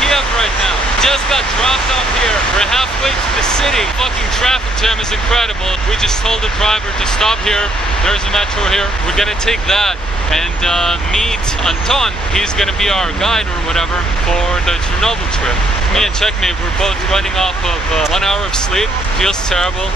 Kiev right now. Just got dropped off here. We're halfway to the city. Fucking traffic jam is incredible. We just told the driver to stop here. There's a metro here. We're gonna take that and meet Anton. He's gonna be our guide or whatever for the Chernobyl trip. Me and Checkmate, we're both running off of 1 hour of sleep. Feels terrible.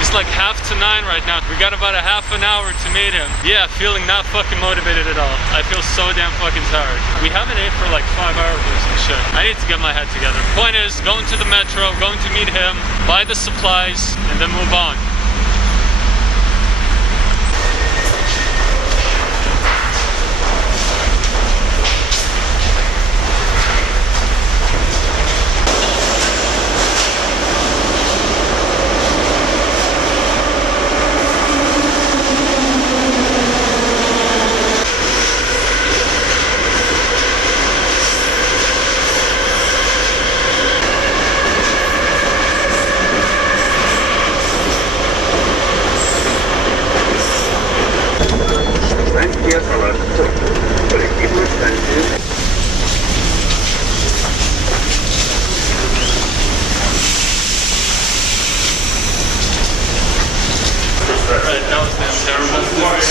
It's like 8:30 right now. We got about a half an hour to meet him. Yeah, feeling not fucking motivated at all. I feel so damn fucking tired. We haven't ate for like 5 hours or some shit. I need to get my head together. Point is, going to the metro, going to meet him, buy the supplies, and then move on.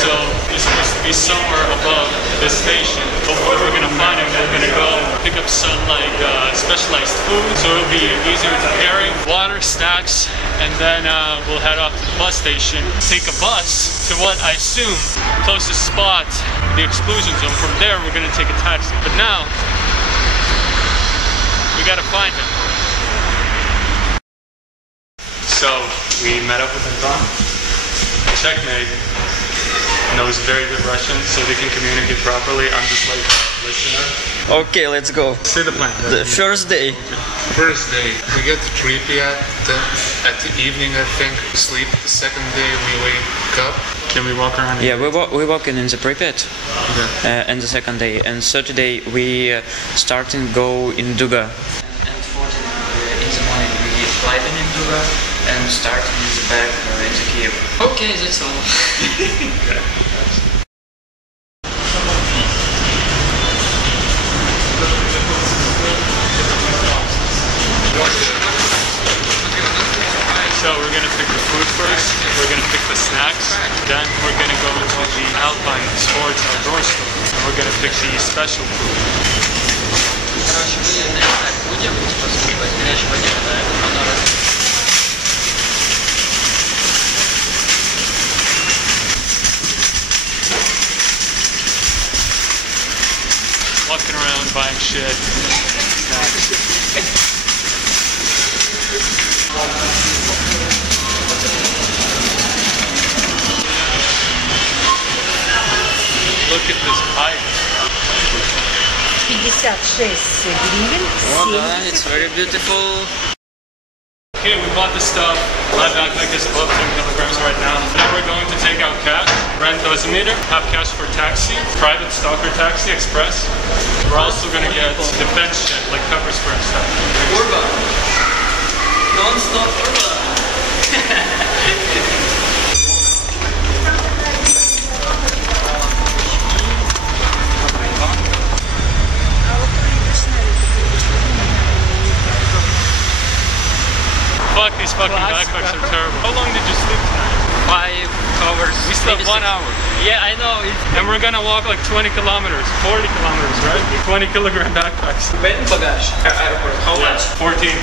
So it's supposed to be somewhere above this station. Hopefully we're gonna find him. We're gonna go pick up some like specialized food, so it'll be easier to carry. Water, snacks, and then we'll head off to the bus station. Take a bus to what I assume closest spot, the exclusion zone. From there we're gonna take a taxi. But now we gotta find him. So we met up with Anton. Checkmate knows very good Russian, so they can communicate properly. I'm just like a listener. Okay, let's go. Say the plan. The first day. First day, we get to Pripyat at the evening, I think. We sleep. The second day, we wake up. Can we walk around? Yeah, we walking in the Pripyat. Okay. And the second day. And third day, we start and go in Duga. And 14 in the morning, we fly in Duga and start in the back into Kiev. Okay, that's all. So we're gonna pick the food first, we're gonna pick the snacks, then we're gonna go into the Alpine Sports outdoor store, and we're gonna pick the special food. Walking around buying shit, snacks. Look at this pipe. 56 гривен. Oh, yeah, it's very beautiful. Okay, we bought the stuff. My backpack is above 10 kilograms right now. Now we're going to take out cash. Rent doesn't meter. Have cash for taxi. Private stalker taxi, express. We're also going to get defense shit, like pepper spray and stuff. Urba. Non-stop Urba. Fuck, these fucking backpacks are terrible. How long did you sleep tonight? 5 hours. We slept 1 hour. Yeah, I know. And we're gonna walk like 20 kilometers, 40 kilometers, right? 20 kilogram backpacks. Bagage. How much? 14.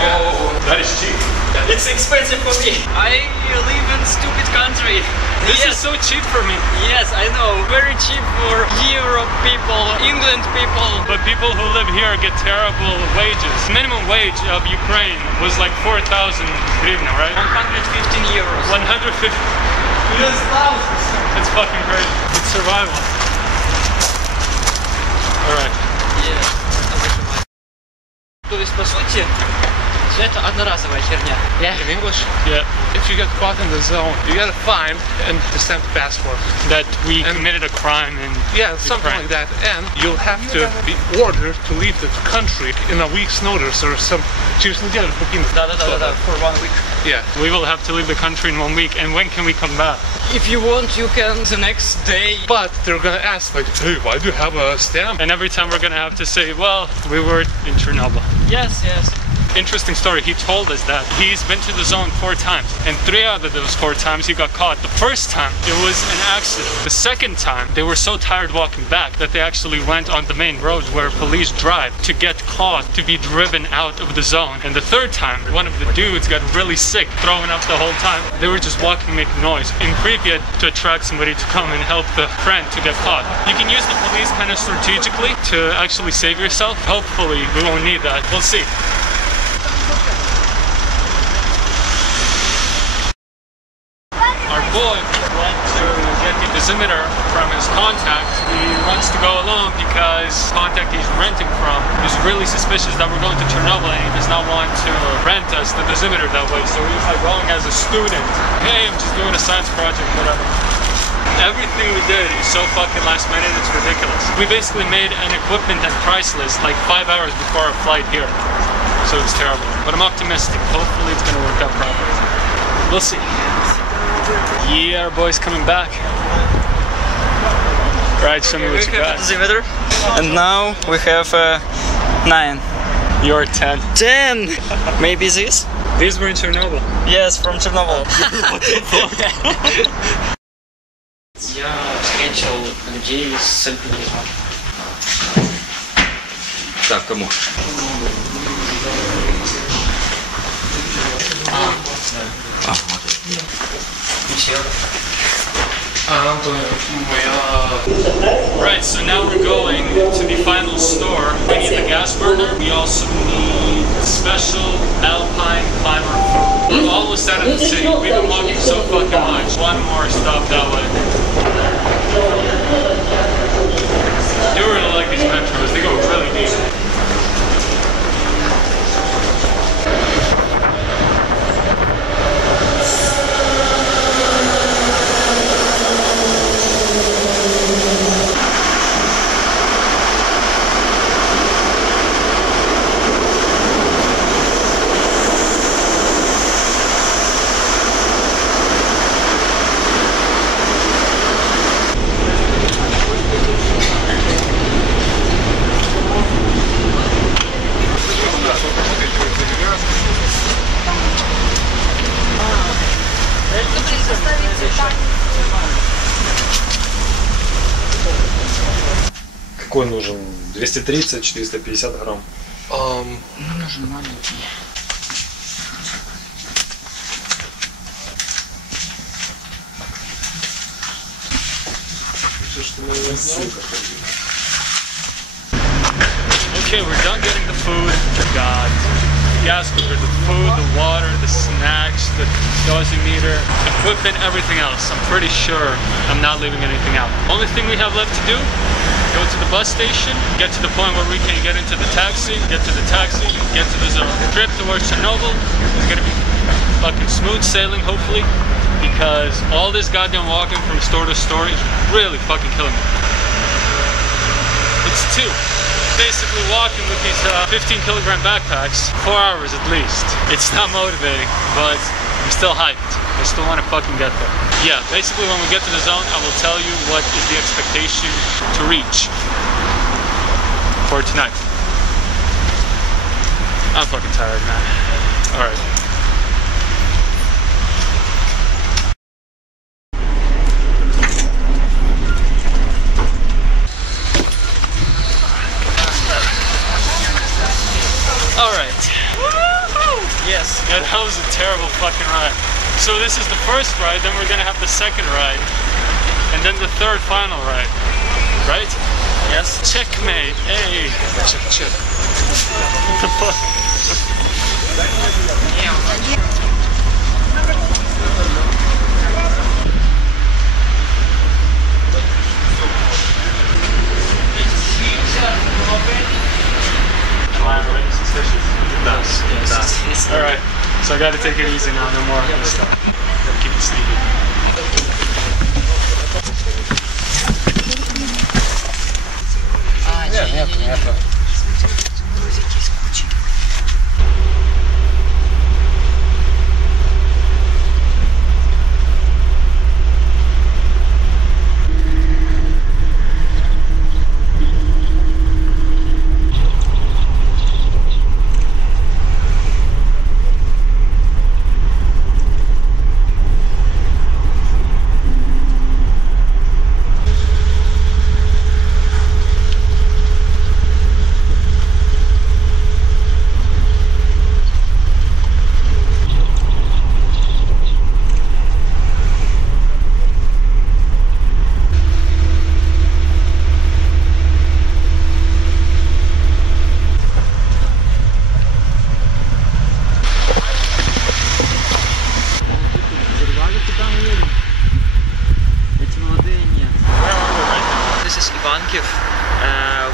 Oh, That is cheap. it's expensive for me. I live in stupid country. This Yes. is so cheap for me. Yes, I know. Very cheap for Europe people, England people. But people who live here get terrible wages. Minimum wage of Ukraine was like 4,000 hryvnia, right? 115 euros. 150. It's fucking crazy. It's survival. Alright. То есть, по сути, Все это одноразовая херня. Yeah. In English? Yeah. If you get caught in the zone, you get a fine and a stamped passport. That we committed a crime and Yeah, something like that. And you'll have to be ordered to leave the country in a week's notice or some. Через неделю покинуть. Да. For 1 week. Yeah. we will have to leave the country in 1 week. And when can we come back? If you want, you can the next day. But they're gonna ask like, hey, why do you have a stamp? And every time we're gonna have to say, well, we were in Chernobyl. Yes. Interesting story. He told us that he's been to the zone 4 times, and 3 out of those 4 times he got caught. The first time it was an accident. The second time they were so tired walking back that they actually went on the main roads where police drive to get caught, to be driven out of the zone. And the third time, one of the dudes got really sick, throwing up the whole time. They were just walking, making noise in Pripyat to attract somebody to come and help the friend to get caught. You can use the police kind of strategically to actually save yourself. Hopefully we won't need that. We'll see. Our boy went to get the dosimeter from his contact. He wants to go alone because the contact he's renting from is really suspicious that we're going to Chernobyl, and he does not want to rent us the dosimeter that way. So he's like going as a student. Hey, I'm just doing a science project, whatever. Everything we did is so fucking last minute, it's ridiculous. We basically made an equipment and price list like 5 hours before our flight here. So it's terrible. But I'm optimistic. Hopefully it's gonna work out properly. We'll see. Yeah, our boy's coming back. Right, show me what you got. Dosimeter. And now we have 9. You're 10. 10! Maybe this? These were in Chernobyl. Yes, from Chernobyl. What the fuck? Я встретил людей с альпинизмом. Так, кому? Right, so now we're going to the final store. We need the gas burner. We also need special alpine climber food. We're almost out of the city. We've been walking so fucking much. One more stop that way. I do really like these metros. They go really deep. Какой нужен? 230-450 грамм. Нам нужен маленький. Okay, we're done getting the food. We got the gas cooker, the food, the water, the snacks, the dosimeter, equipment, everything else. I'm pretty sure I'm not leaving anything out. Only thing we have left to do, go to the bus station, get to the point where we can get into the taxi, get to the taxi, get to the zone. The trip towards Chernobyl is gonna be fucking smooth sailing, hopefully, because all this goddamn walking from store to store is really fucking killing me. It's 2. Basically walking with these 15-kilogram backpacks, 4 hours at least. It's not motivating, but I'm still hyped. I still want to fucking get there. Yeah, basically when we get to the zone, I will tell you what is the expectation to reach for tonight. I'm fucking tired, man. Alright. Alright. Yes. Yeah, that was a terrible fucking ride. So this is the first ride, then we're gonna have the second ride, and then the third final ride. Right? Yes. Checkmate. Hey. Check. What the fuck? Am I already suspicious? Да. easy. Alright, so I gotta take it easy now, no more of this stuff. Gotta keep it sneaky.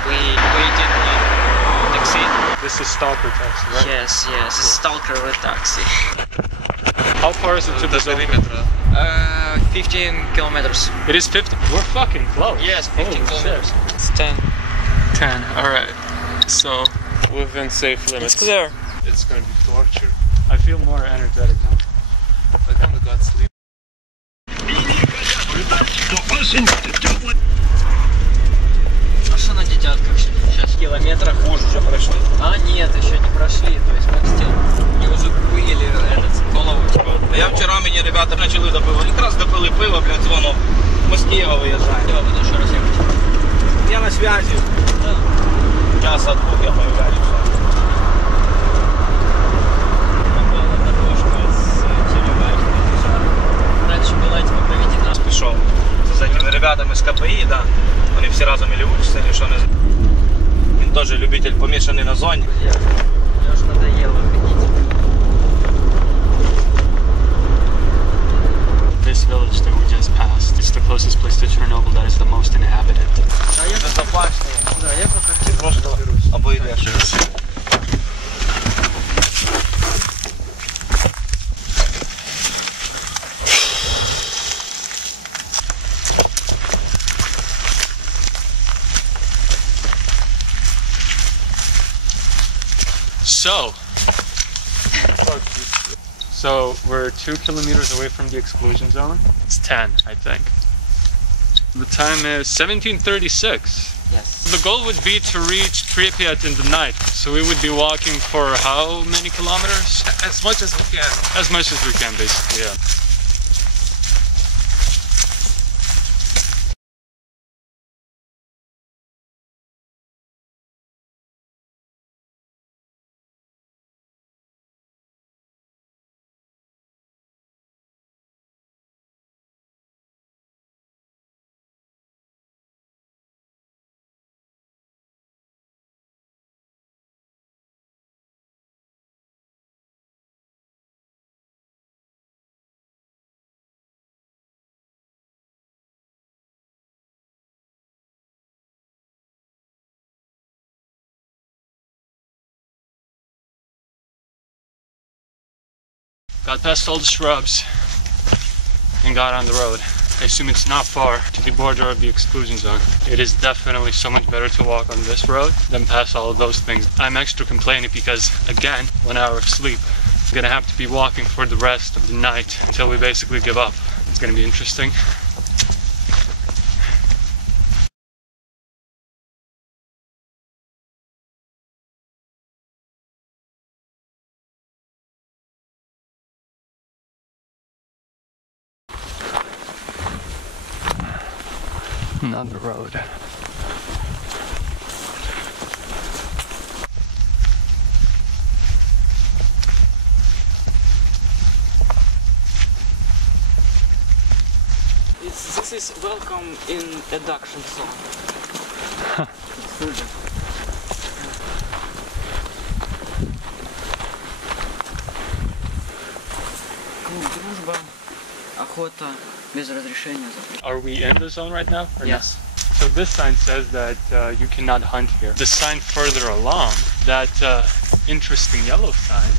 We waited on taxi. This is stalker taxi, right? Yes, yes, stalker taxi. How far is it to the zone? 15 kilometers. It is 50. We're fucking close. Yes, 15 Holy kilometers. shit. It's 10. 10, alright. So, within safe limits. It's clear. It's gonna be torture. I feel more energetic now. I kind of got sleep. А что на детятках сейчас? Километра хуже уже прошли. А нет, еще не прошли, то есть мы И уже выели этот голову. А я вчера, мені ребята почали допивати. Якраз допили пиво, блядь, дзвонок. Ми з Києва виїжджаємо. Киева буду еще раз ехать. Я на связи. Да. Часа двух я появляюсь. Раньше была типа проведена. Пішов з этими ребятами з КПІ, да. Вони всі разом или учатся, или що не знаю. Він теж любитель помішаний на зоні. Мне уже надоело ходить. This village that we just passed is the closest place to Chernobyl that is the most inhabited. Безопасно. Да, я по карте. Трошки або йдеш. So we're 2 kilometers away from the exclusion zone. It's 10, I think. The time is 17:36. Yes. The goal would be to reach Pripyat in the night. So we would be walking for how many kilometers? As much as we can. As much as we can, basically, yeah. Got past all the shrubs and got on the road. I assume it's not far to the border of the exclusion zone. It is definitely so much better to walk on this road than past all of those things. I'm extra complaining because, again, 1 hour of sleep. I'm gonna have to be walking for the rest of the night until we basically give up. It's gonna be interesting. Another road. This is welcome in adduction zone. Клуб дружба, охота без разрешения запрещена. Are we in the zone right now? Or Yes. not? So this sign says that you cannot hunt here. The sign further along, that interesting yellow sign,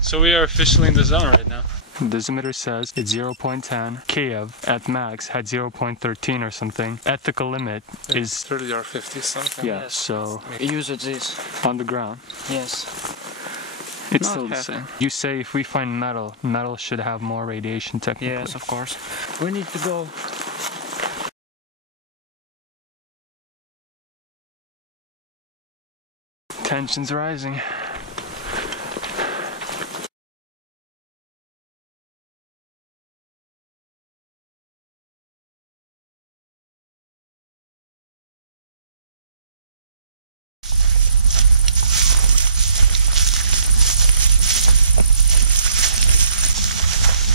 So we are officially in the zone right now. The dosimeter says it's 0.10. Kiev at max had 0.13 or something. Ethical limit is 30 or 50 something. yeah. So Use this. on the ground, Yes. it's Not still the heavy. same. You say if we find metal, metal should have more radiation technically. Yes, of course. We need to go. Tension's rising.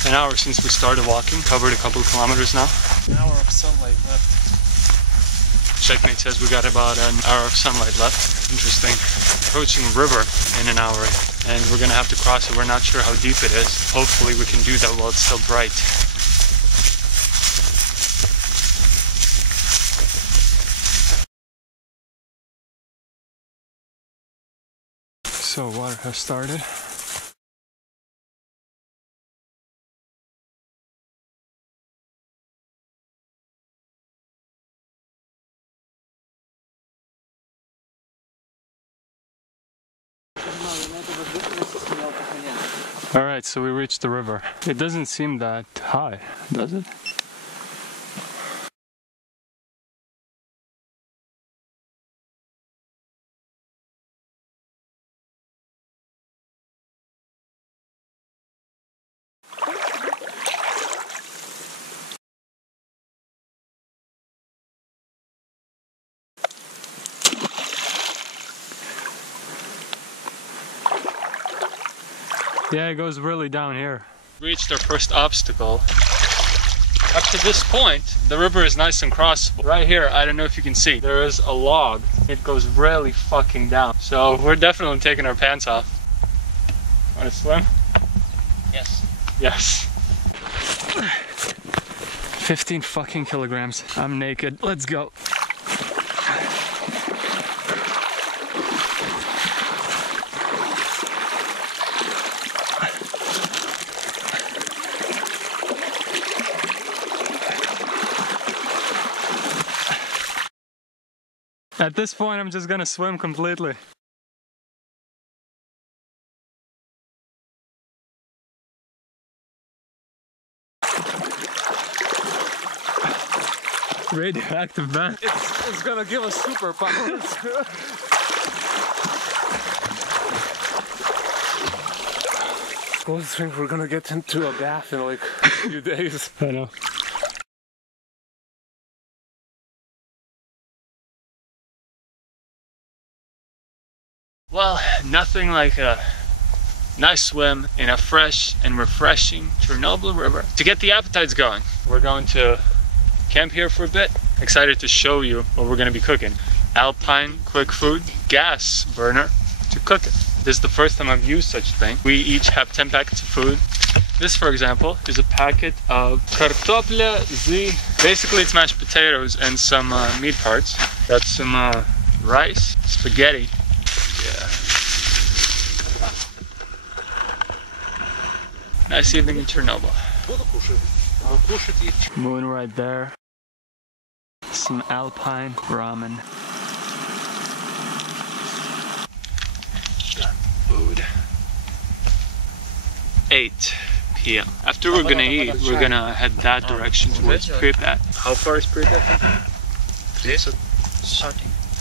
An hour since we started walking, covered a couple of kilometers now. An hour of sunlight left. Checkmate says we got about an hour of sunlight left. Interesting. Approaching a river in an hour, and we're gonna have to cross it. We're not sure how deep it is. Hopefully we can do that while it's still bright. So water has started. Alright, so we reached the river. It doesn't seem that high, does it? Yeah, it goes really down here. Reached our first obstacle. Up to this point, the river is nice and crossable. Right here, I don't know if you can see, there is a log. It goes really fucking down. So we're definitely taking our pants off. Wanna swim? Yes. Yes. 15 fucking kilograms. I'm naked. Let's go. At this point, I'm just gonna swim completely. Radioactive man. It's gonna give us superpowers. I don't think we're gonna get into a bath in like a few days. I know. Well, nothing like a nice swim in a fresh and refreshing Chernobyl river to get the appetites going. We're going to camp here for a bit. Excited to show you what we're going to be cooking. Alpine quick food gas burner to cook it. This is the first time I've used such a thing. We each have 10 packets of food. This, for example, is a packet of kartofle z. Basically, it's mashed potatoes and some meat parts. That's some rice, spaghetti. Yeah. Nice evening in Chernobyl. Moon right there. Some Alpine ramen. Food. 8 p.m. After we're gonna eat, we're gonna head that direction towards Pripyat. How far is Pripyat from here?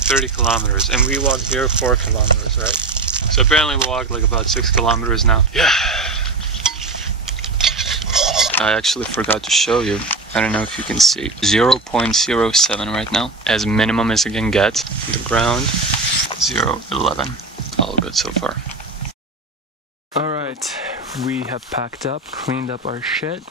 30 kilometers, and we walked here 4 kilometers, right? So apparently we walked like about 6 kilometers now. Yeah. I actually forgot to show you. I don't know if you can see. 0.07 right now, as minimum as it can get. The ground, 0.11. All good so far. Alright, we have packed up, cleaned up our shit.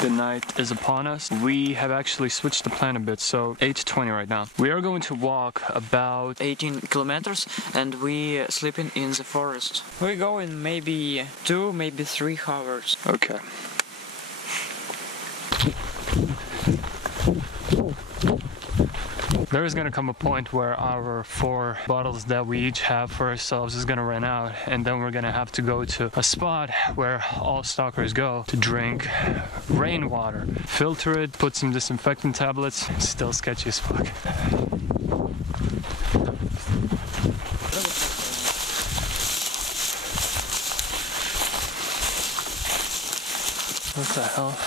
The night is upon us. We have actually switched the plan a bit, so 8:20 right now. We are going to walk about 18 kilometers and we sleeping in the forest. We go in maybe 2, maybe 3 hours. okay. There is gonna come a point where our 4 bottles that we each have for ourselves is gonna run out, and then we're gonna have to go to a spot where all stalkers go to drink rainwater. Filter it, put some disinfectant tablets. Still sketchy as fuck. What the hell?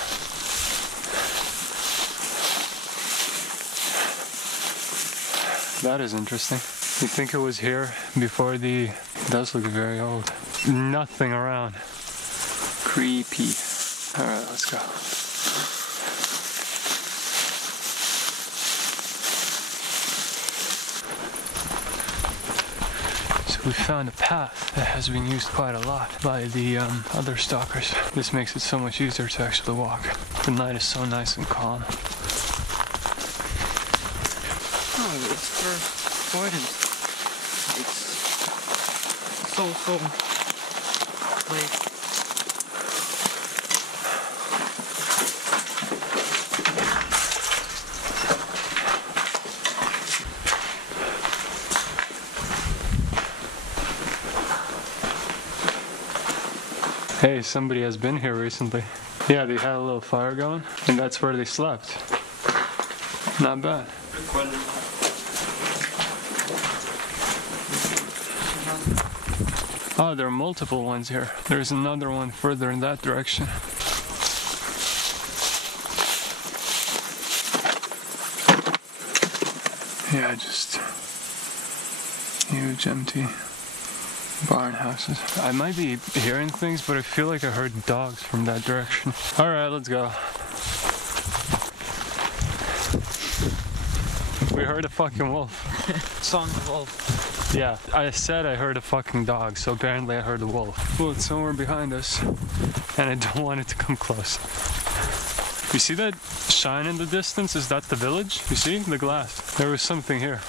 That is interesting. You think it was here before the... It does look very old. Nothing around. Creepy. Alright, let's go. So we found a path that has been used quite a lot by the other stalkers. This makes it so much easier to actually walk. The night is so nice and calm. Oh, it's for important. It's so like Hey, somebody has been here recently. Yeah, they had a little fire going, and that's where they slept. Not bad. Oh, there are multiple ones here. There's another one further in that direction. Yeah, just huge empty barn houses. I might be hearing things, but I feel like I heard dogs from that direction. Alright, let's go. We heard a fucking wolf. son of wolf. Yeah, I said I heard a fucking dog, so apparently I heard a wolf. Well, it's somewhere behind us, and I don't want it to come close. You see that shine in the distance? Is that the village? You see? The glass. There was something here.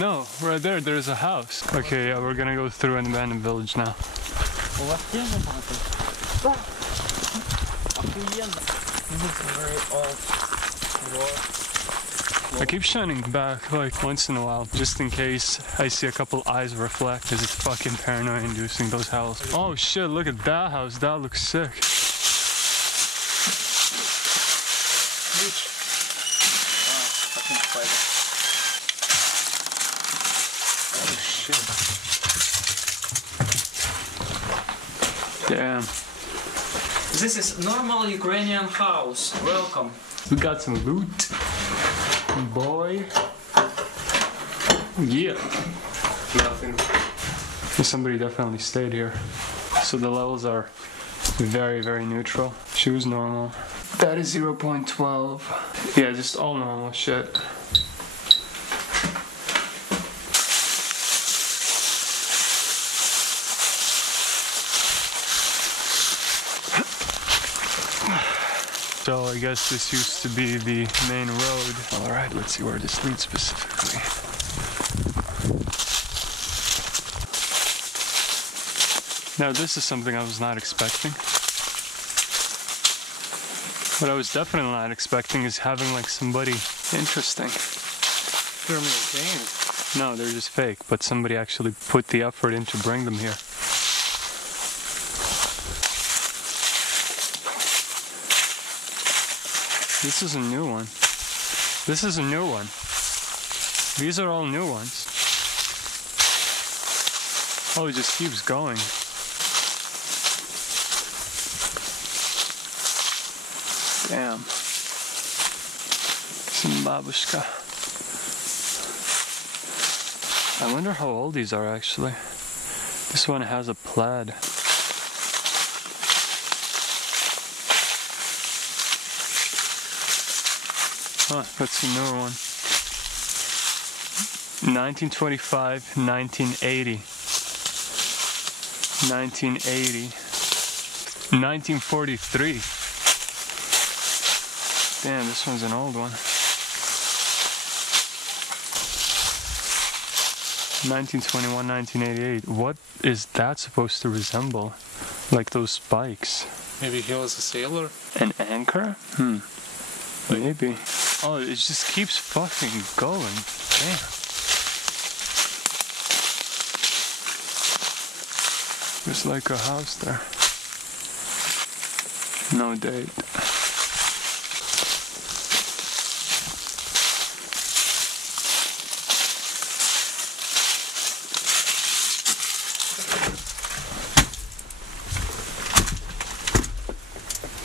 No, right there, there's a house. Okay, yeah, we're gonna go through an abandoned village now. I keep shining back like once in a while, just in case I see a couple eyes reflect, because it's fucking paranoia inducing, those howls. Oh shit, look at that house, that looks sick. Oh shit. Damn. This is normal Ukrainian house. Welcome. We got some loot. Boy. Yeah. Nothing. Somebody definitely stayed here. So the levels are very, very neutral. Shoes normal. That is 0.12. Yeah, just all normal shit. So I guess this used to be the main road. Alright, let's see where this leads specifically. Now this is something I was not expecting. What I was definitely not expecting is having like somebody interesting. No, they're just fake, but somebody actually put the effort in to bring them here. This is a new one. This is a new one. These are all new ones. Oh, it just keeps going. Damn. Some babushka. I wonder how old these are actually. This one has a plaid. Huh, that's a newer one. 1925, 1980. 1980. 1943. Damn, this one's an old one. 1921, 1988. What is that supposed to resemble? Like those spikes. Maybe he was a sailor? An anchor? Maybe. Oh, it just keeps fucking going. Damn. There's like a house there. No date.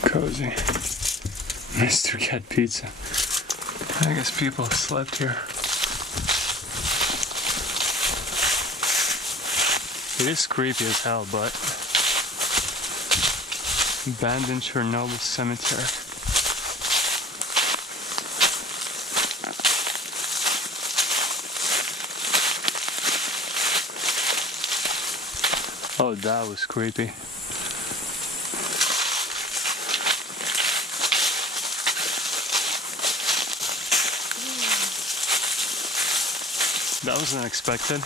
Cozy. Mr. Cat Pizza. I guess people slept here. It is creepy as hell, but abandoned Chernobyl cemetery. Oh, that was creepy. That was unexpected.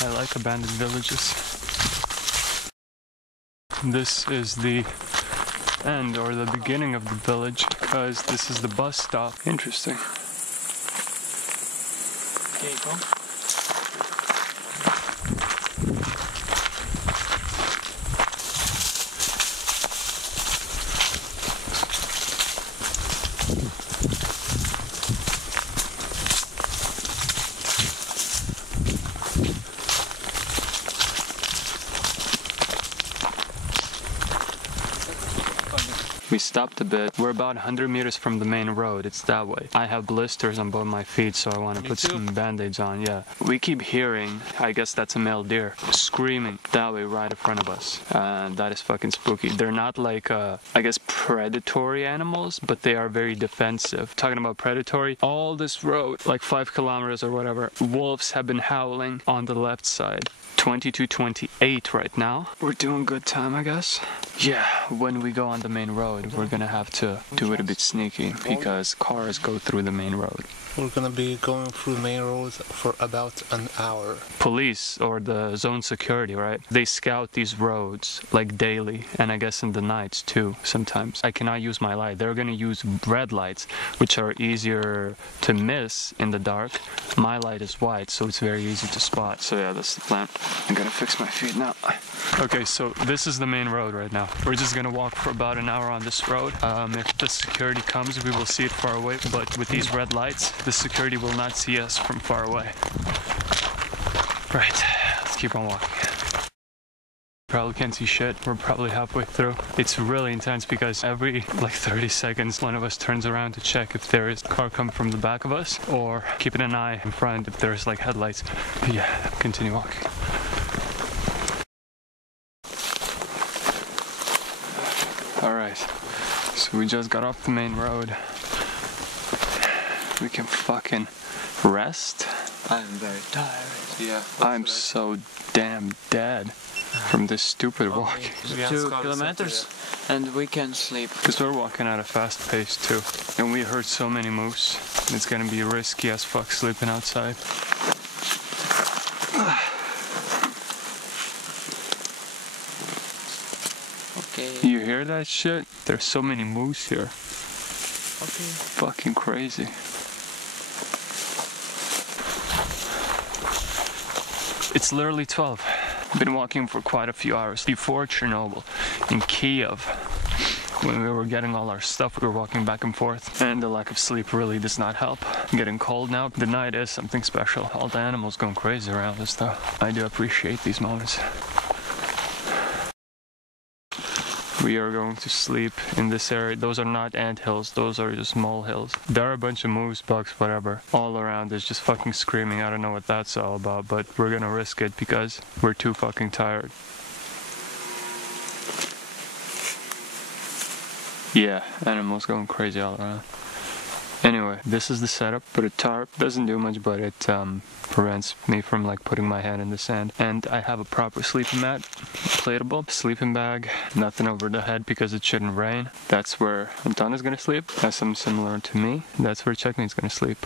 I like abandoned villages. This is the end or the beginning of the village because this is the bus stop. Interesting. Okay, go. We stopped a bit. We're about 100 meters from the main road. It's that way. I have blisters on both my feet, so I want to put some band-aids on. Yeah. We keep hearing, I guess that's a male deer, screaming that way right in front of us. That is fucking spooky. They're not like, I guess, predatory animals, but they are very defensive. Talking about predatory, all this road, like 5 kilometers or whatever, wolves have been howling on the left side. 22:28 right now. We're doing good time, I guess. Yeah, when we go on the main road, we're gonna have to do it a bit sneaky because cars go through the main road. We're gonna be going through the main road for about an hour. Police or the zone security, right? They scout these roads like daily, and I guess in the nights too sometimes. I cannot use my light. They're gonna use red lights, which are easier to miss in the dark. My light is white, so it's very easy to spot. So yeah, that's the plan. I'm gonna fix my feet now. Okay, so this is the main road right now. We're just gonna walk for about an hour on this road. If the security comes, we will see it far away, but with these red lights, the security will not see us from far away. Right, let's keep on walking. Probably can't see shit. We're probably halfway through. It's really intense because every like 30 seconds one of us turns around to check if there is a car coming from the back of us or keeping an eye in front if there's like headlights. Yeah, continue walking. Alright, so we just got off the main road. We can fucking rest. I'm very tired. Yeah. I'm so damn dead from this stupid walk. 2 kilometers and we can sleep. Because we're walking at a fast pace too. And we heard so many moose. It's gonna be risky as fuck sleeping outside. Okay. You hear that shit? There's so many moose here. Okay. Fucking crazy. It's literally 12. I've been walking for quite a few hours. Before Chernobyl, in Kiev, when we were getting all our stuff, we were walking back and forth, and the lack of sleep really does not help. Getting cold now. The night is something special. All the animals going crazy around us though. I do appreciate these moments. We are going to sleep in this area. Those are not ant hills, those are just mole hills. There are a bunch of moose, bucks, whatever, all around us just fucking screaming. I don't know what that's all about, but we're gonna risk it because we're too fucking tired. Yeah, animals going crazy all around. Anyway, this is the setup. Put a tarp. Doesn't do much, but it prevents me from like putting my hand in the sand. And I have a proper sleeping mat, inflatable, sleeping bag, nothing over the head because it shouldn't rain. That's where Anton is gonna sleep. That's something similar to me. That's where Chechny is gonna sleep.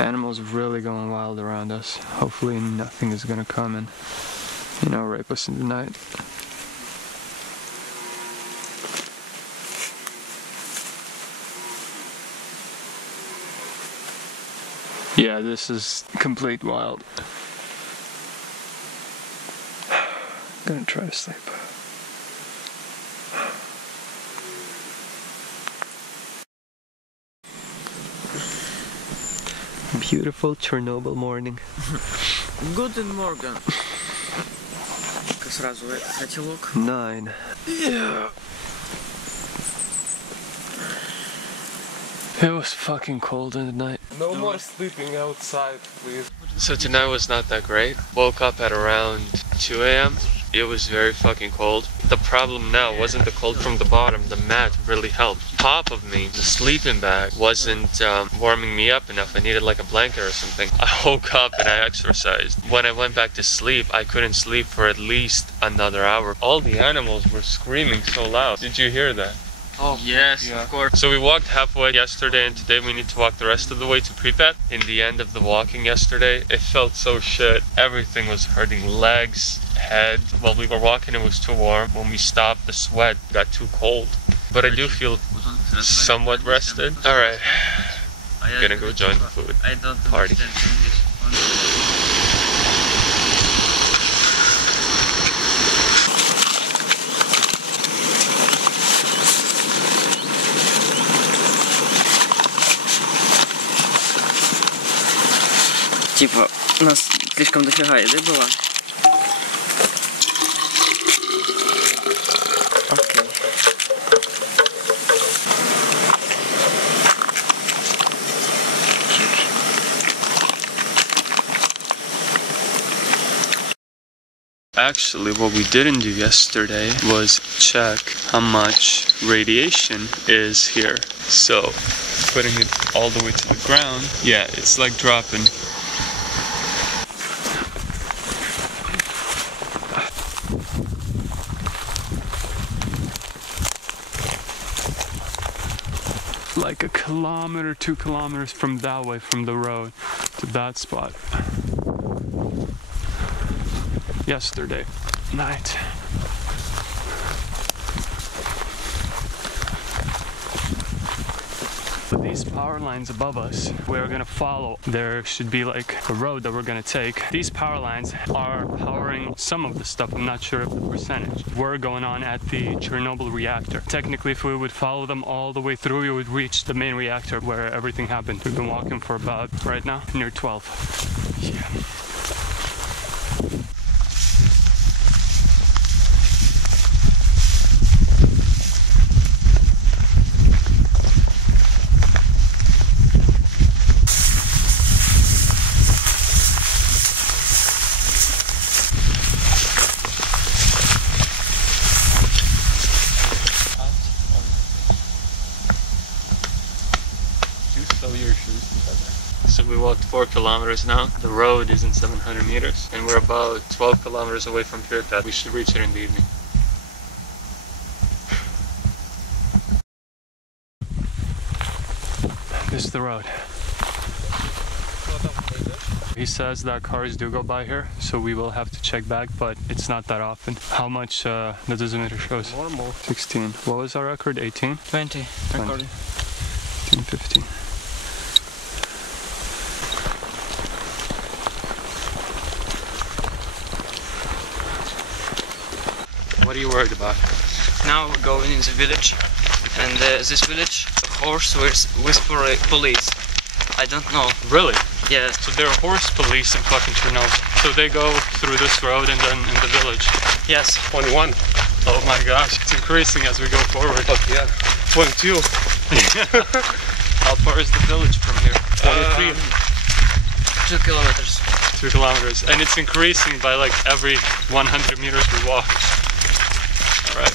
Animals really going wild around us. Hopefully nothing is gonna come and, you know, rape us in the night. Yeah, this is complete wild. I'm gonna try to sleep. Beautiful Chernobyl morning. Guten Morgen. Сразу котелок. 9. Yeah. It was fucking cold in the night. No more sleeping outside, please. So tonight was not that great. Woke up at around 2 a.m. It was very fucking cold. The problem now wasn't the cold from the bottom. The mat really helped. Top of me, the sleeping bag wasn't warming me up enough. I needed like a blanket or something. I woke up and I exercised. When I went back to sleep, I couldn't sleep for at least another hour. All the animals were screaming so loud. Did you hear that? Oh, yes, of course. So we walked halfway yesterday, and today we need to walk the rest of the way to Pripyat. In the end of the walking yesterday, it felt so shit. Everything was hurting, legs, head. While we were walking, it was too warm. When we stopped, the sweat got too cold. But I do feel somewhat rested. Alright, I'm gonna go join the food I don't party. understand English. Типа, у нас слишком дофига еды было. Окей. Actually, what we didn't do yesterday was check how much radiation is here. So, putting it all the way to the ground, yeah, it's like dropping. Like a kilometer, 2 kilometers from that way, from the road to that spot. Yesterday night. These power lines above us, we're gonna follow. There should be like a road that we're gonna take. These power lines are powering some of the stuff. I'm not sure of the percentage. We're going on at the Chernobyl reactor. Technically, if we would follow them all the way through, we would reach the main reactor where everything happened. We've been walking for about, right now, near 12. Yeah. So we walked 4 kilometers now. The road isn't 700 meters, and we're about 12 kilometers away from Pripyat. We should reach it in the evening. This is the road. He says that cars do go by here, so we will have to check back, but it's not that often. How much the dosimeter shows? Normal. 16. What was our record? 18? 20. 20. 15, 15. What are you worried about? Now we're going in the village, and this village, a horse whisper police. I don't know. Really? Yeah. So there are horse police in fucking Chernobyl. So they go through this road and then in the village. Yes. 21. Oh my gosh, it's increasing as we go forward. Fuck yeah. 22. How far is the village from here? 23. 2 kilometers. 2 kilometers. And it's increasing by like every 100 meters we walk. Alright.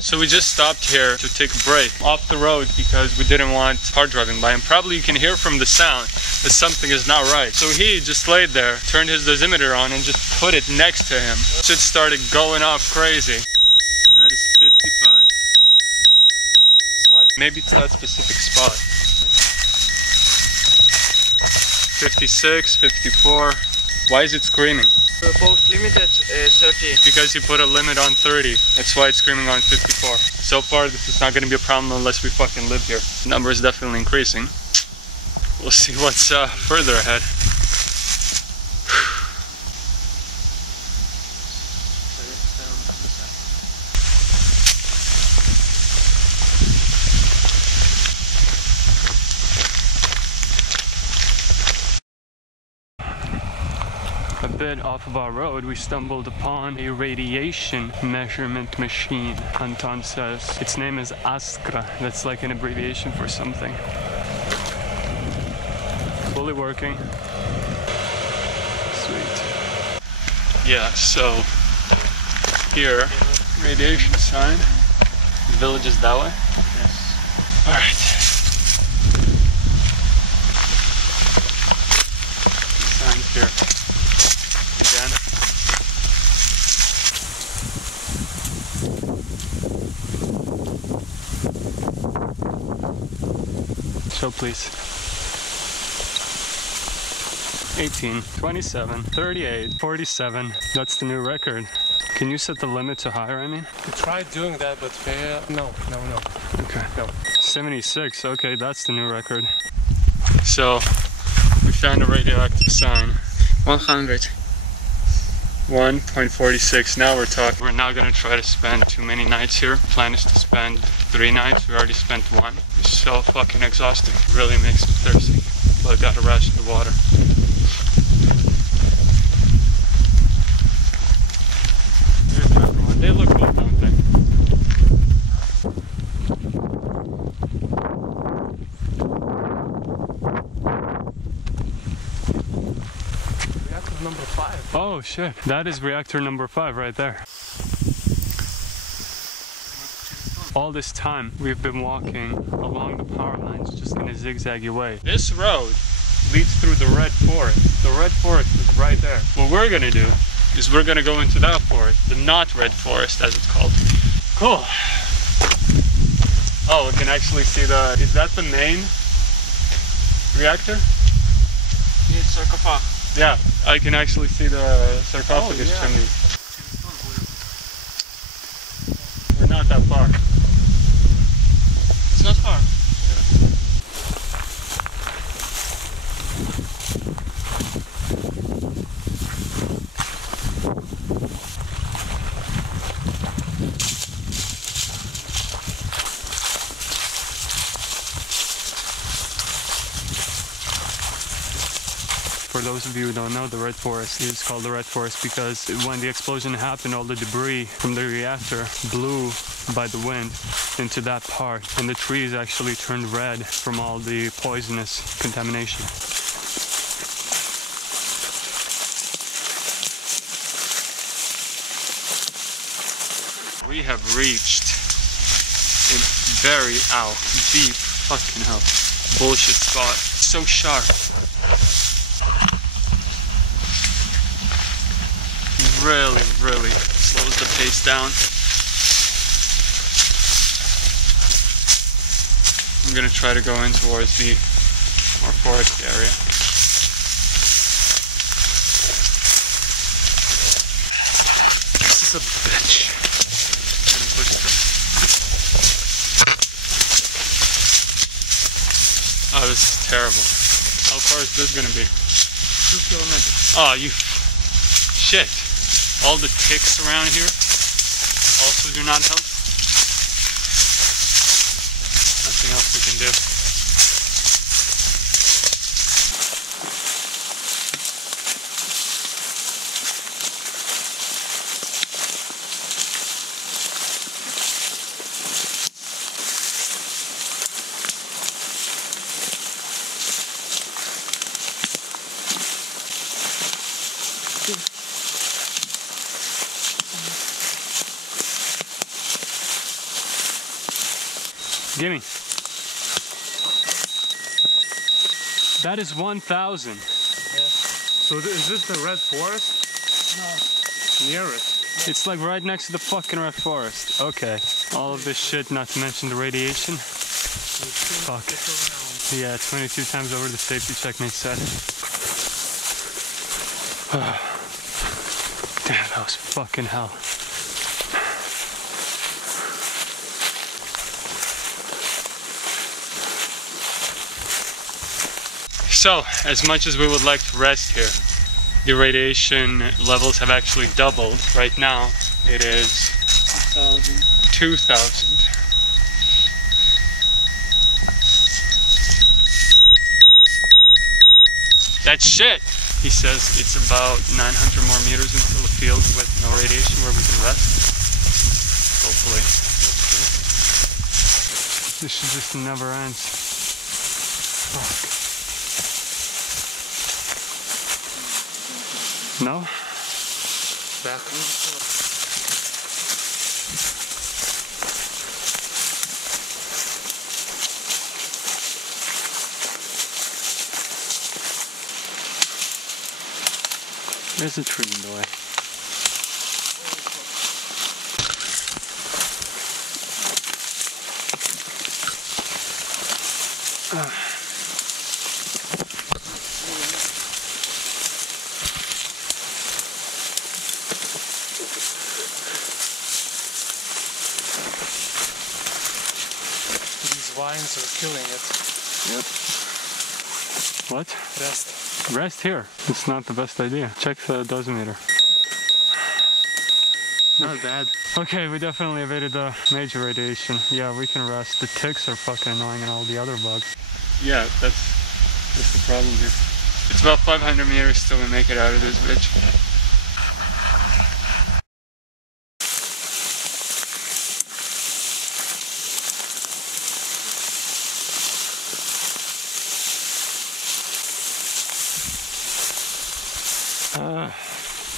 So we just stopped here to take a break off the road because we didn't want car driving by, and probably you can hear from the sound that something is not right. So he just laid there, turned his dosimeter on and just put it next to him. Shit started going off crazy. That is 55. Maybe it's that specific spot. 56, 54. Why is it screaming? Post limited 30. Because you put a limit on 30. That's why it's screaming on 54. So far, this is not going to be a problem unless we fucking live here. The number is definitely increasing. We'll see what's further ahead. A bit off of our road, we stumbled upon a radiation measurement machine. Anton says its name is Askra. That's like an abbreviation for something. Fully working. Sweet. Yeah, so here, radiation sign. The village is that way? Yes. Alright. Signs here. Again. So please. 18, 27, 38, 47. That's the new record. Can you set the limit to higher, I mean? We tried doing that, but no. Okay. No. 76, okay, that's the new record. So, we found a radioactive sign. 100. 1.46. Now we're talking. We're not gonna try to spend too many nights here. Plan is to spend 3 nights. We already spent 1. It's so fucking exhausting. It really makes me thirsty. But I gotta ration the water. There's another one. They look cool, don't they? Reactor number 5. Oh shit, that is reactor number 5 right there. All this time we've been walking along the power lines just in a zigzaggy way. This road leads through the red forest. The red forest is right there. What we're gonna do is we're gonna go into that forest, the not red forest as it's called. Cool. Oh, we can actually see the, is that the main reactor? It's sarcophagus. Yeah, I can actually see the sarcophagus yeah. chimney. We're not that far. It's not far. For those of you who don't know, the red forest is called the red forest because when the explosion happened, all the debris from the reactor blew by the wind into that part, and the trees actually turned red from all the poisonous contamination. We have reached a very deep fucking hell bullshit spot. It's so sharp. Really slows the pace down. I'm gonna try to go in towards the more forest area. This is a bitch. Gonna push this. Oh, this is terrible. How far is this gonna be? 2 kilometers. Oh, you shit. All the ticks around here also do not help. Nothing else we can do. Gimme. That is 1,000. So is this the red forest? No. Near it. It's like right next to the fucking red forest. Okay. All of this shit, not to mention the radiation. Fuck. Yeah, 22 times over the safety check mate said. Damn, that was fucking hell. So, as much as we would like to rest here, the radiation levels have actually doubled. Right now, it is 2,000. That's shit! He says it's about 900 more meters until a field with no radiation where we can rest. Hopefully. This shit just never ends. Fuck. No? Back. There's a tree in the way. These vines are killing it. Yep. What? Rest. Rest here. It's not the best idea. Check the dosimeter. Not bad. Okay, we definitely evaded the major radiation. Yeah, we can rest. The ticks are fucking annoying and all the other bugs. Yeah, that's the problem here. It's about 500 meters till we make it out of this bitch.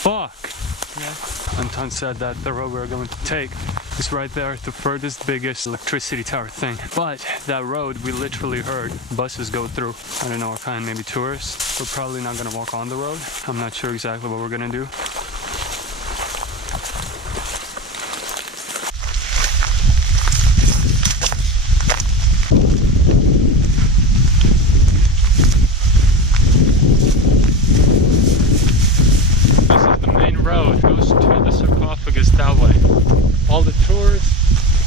Fuck! Yeah. Anton said that the road we're going to take is right there, the furthest, biggest electricity tower thing. But that road, we literally heard buses go through. I don't know what kind, maybe tourists. We're probably not gonna walk on the road. I'm not sure exactly what we're gonna do.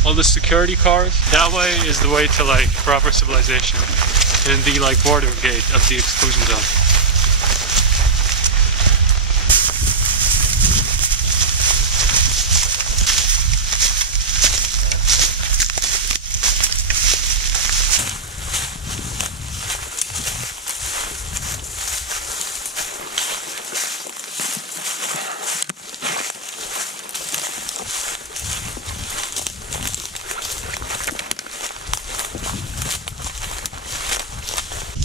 All the security cars, that way is the way to like proper civilization and the like border gate of the exclusion zone.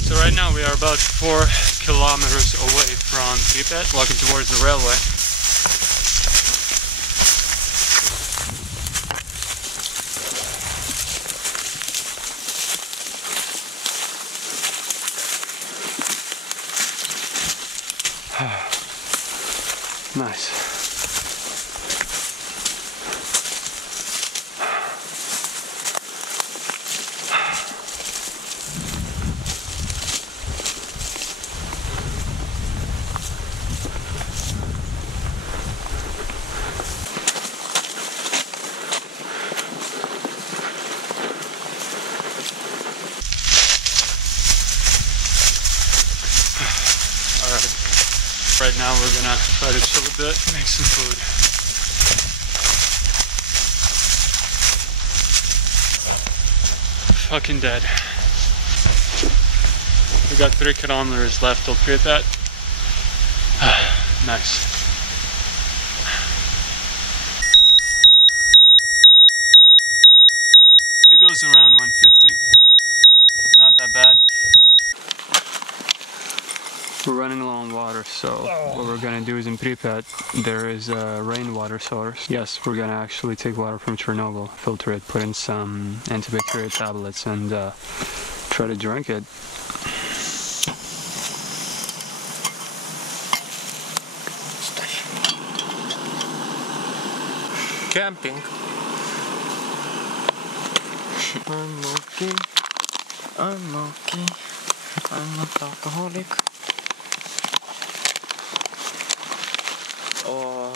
So right now we are about 4 kilometers away from Pripyat, walking towards the railway. Nice. Right now we're gonna try to chill a bit, make some food. Fucking dead. We got 3 kilometers left till Pripyat. Nice. It goes around 150. Not that bad. We're running low on water, so what we're gonna do is in Pripyat there is a rainwater source. Yes, we're gonna actually take water from Chernobyl, filter it, put in some antibacterial tablets, and try to drink it. Camping. I'm okay. I'm okay. I'm not alcoholic. Oh.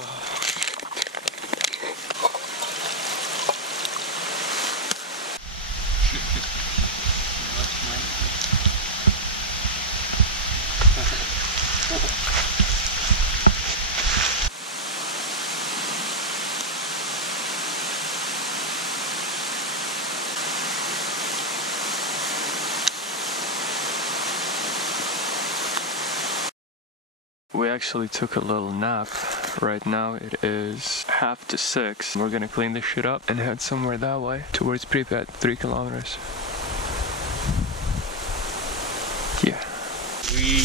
We actually took a little nap. Right now it is 5:30. We're gonna clean this shit up and head somewhere that way towards Pripyat, 3 kilometers. Yeah. We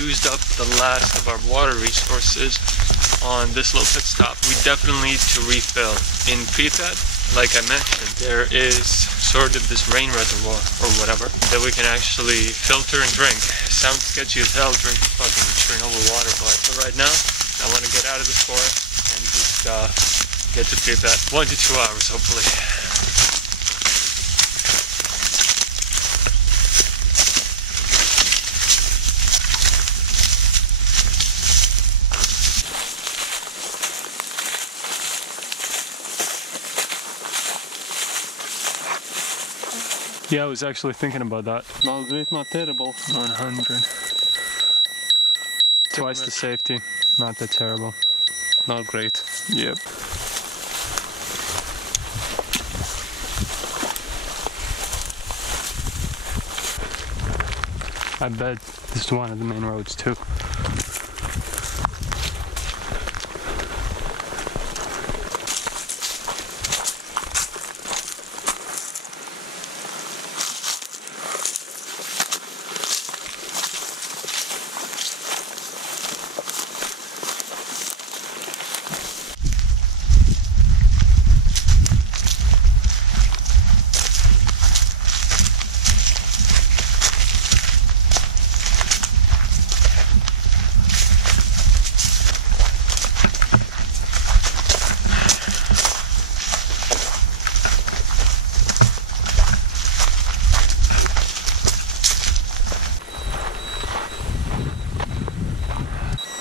used up the last of our water resources on this little pit stop. We definitely need to refill. In Pripyat, like I mentioned, there is sort of this rain reservoir or whatever that we can actually filter and drink. Sounds sketchy as hell drinking fucking Chernobyl water, but right now I want to get out of this forest and just get to Pripyat. 1 to 2 hours hopefully. Yeah, I was actually thinking about that. Not great, not terrible. 100. Twice the safety. Not that terrible. Not great. Yep. I bet this is one of the main roads too.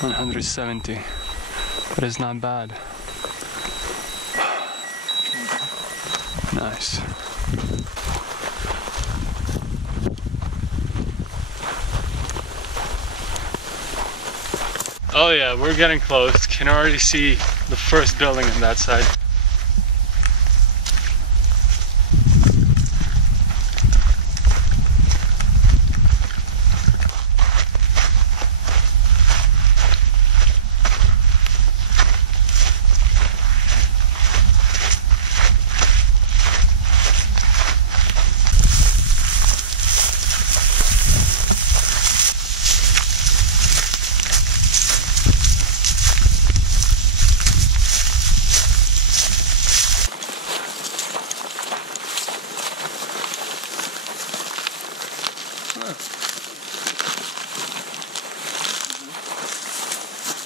$170, but it's not bad. Nice. Oh yeah, we're getting close. Can already see the first building on that side.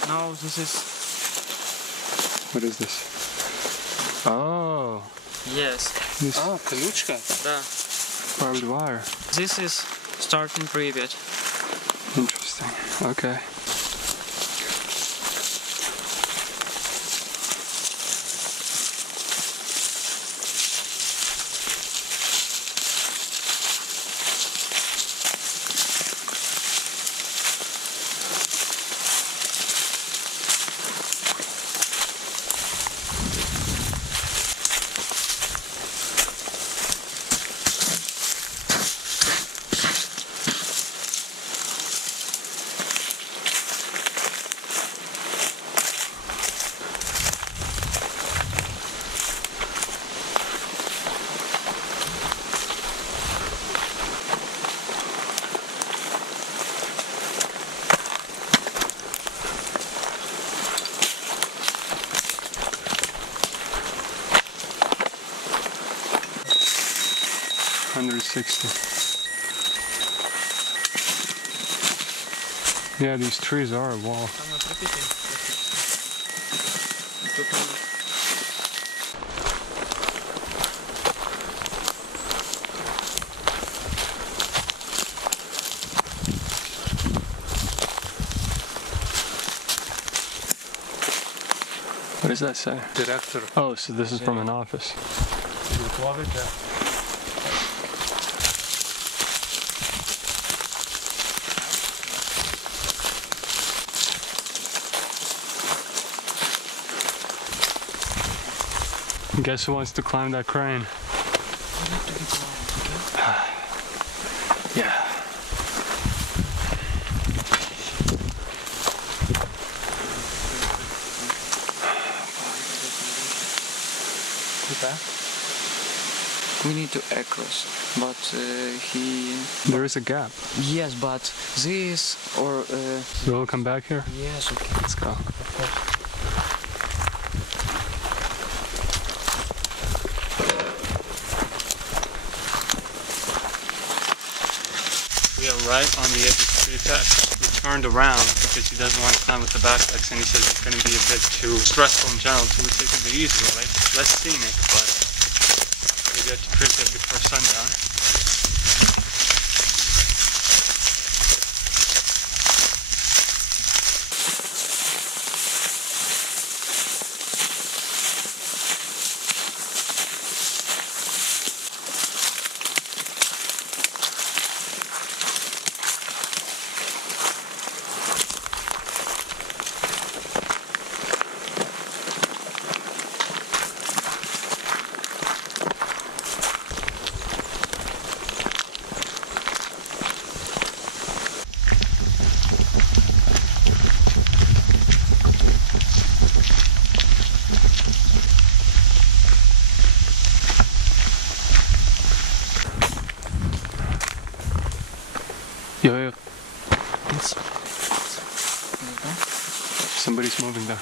No, this is... What is this? Oh, Yes. this Колючка? Да. barbed wire. This is starting Pripyat. Interesting. Okay. 160. Yeah, these trees are a wall. What does that say? Director. Oh, so this is from an office. Guess who wants to climb that crane? Yeah. We need to across, but he... There is a gap. Yes, but this or... We'll come back here? Yes, okay. Let's go. We are right on the edge of the attack. We turned around because he doesn't want to climb with the backpacks, and he says it's going to be a bit too stressful in general, so we take it the easy way. Less scenic, but we get to trip it before sundown. Yo. Somebody's moving there.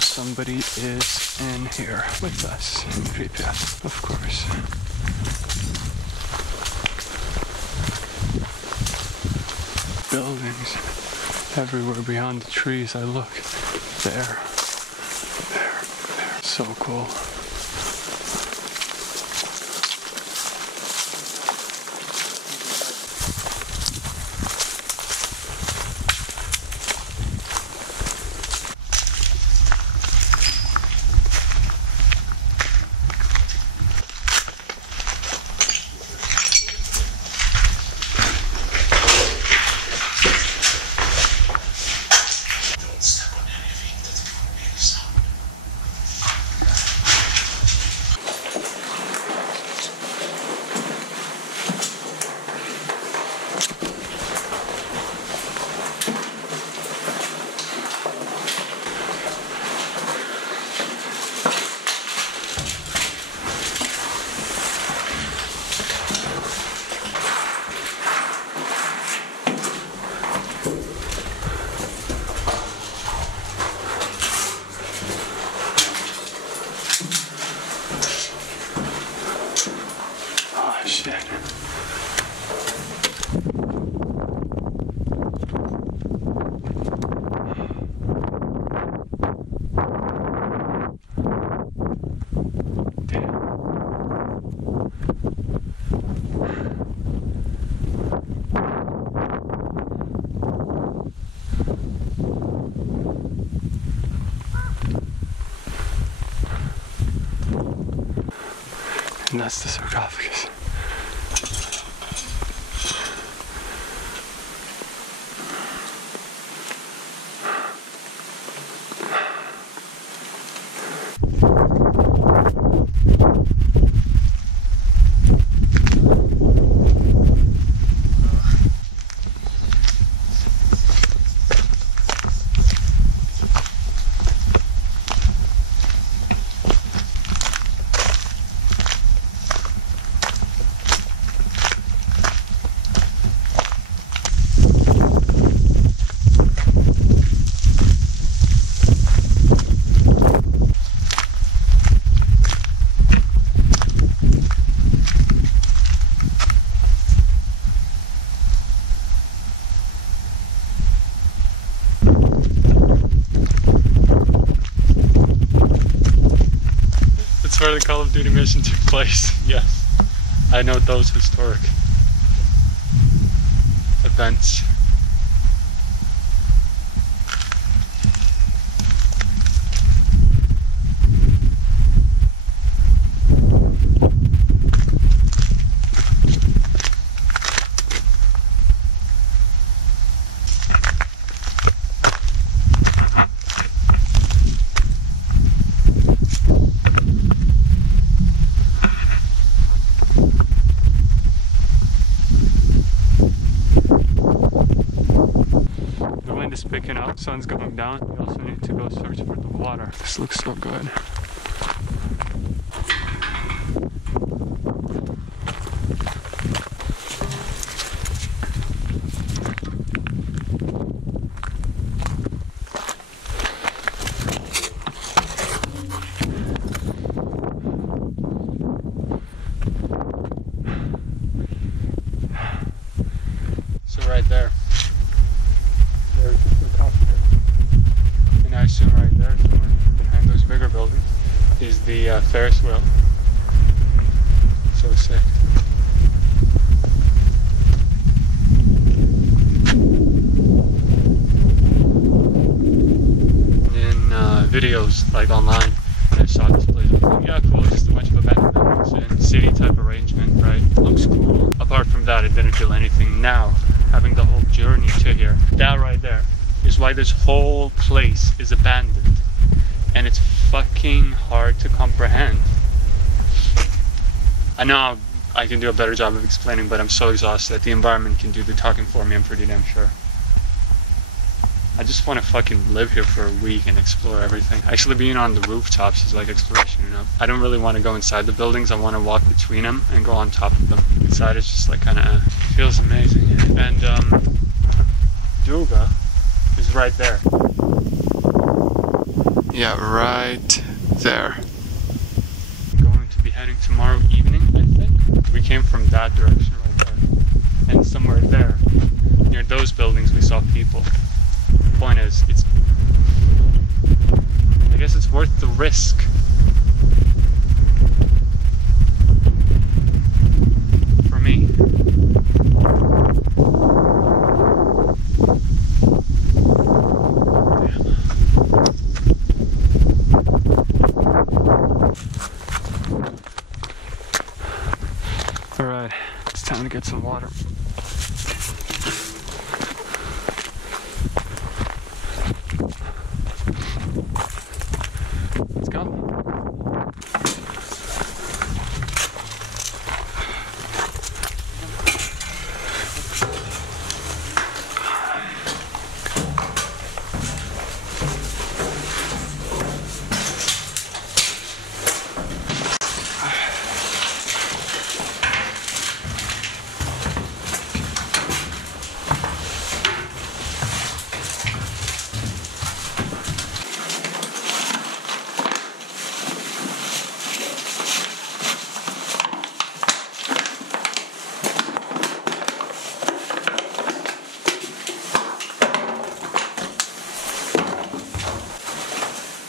Somebody is in here with us in Pripyat, of course. Buildings everywhere beyond the trees. I look there. So cool. And that's the sarcophagus. Where the Call of Duty mission took place. Yes, I know those historic events. Picking up, sun's going down. We also need to go search for the water. This looks so good. So right there. There's the top here. And I assume right there, somewhere behind those bigger buildings, is the Ferris wheel. So sick. In videos, like online, when I saw this place, I was like, yeah, cool, it's just a bunch of abandoned buildings and city type arrangement, right? Looks cool. Apart from that, it didn't feel anything. Now, having the whole journey to here, that right there is why this whole place is abandoned, and it's fucking hard to comprehend. I know I can do a better job of explaining, but I'm so exhausted that the environment can do the talking for me, I'm pretty damn sure. I just want to fucking live here for a week and explore everything. Actually, being on the rooftops is like exploration enough. I don't really want to go inside the buildings, I want to walk between them and go on top of them. Inside it's just like kind of feels amazing. And Duga is right there. Yeah, right there. Going to be heading tomorrow evening, I think. We came from that direction right there. And somewhere there, near those buildings, we saw people. Point is, I guess it's worth the risk. For me. Alright, it's time to get some water. Let's go.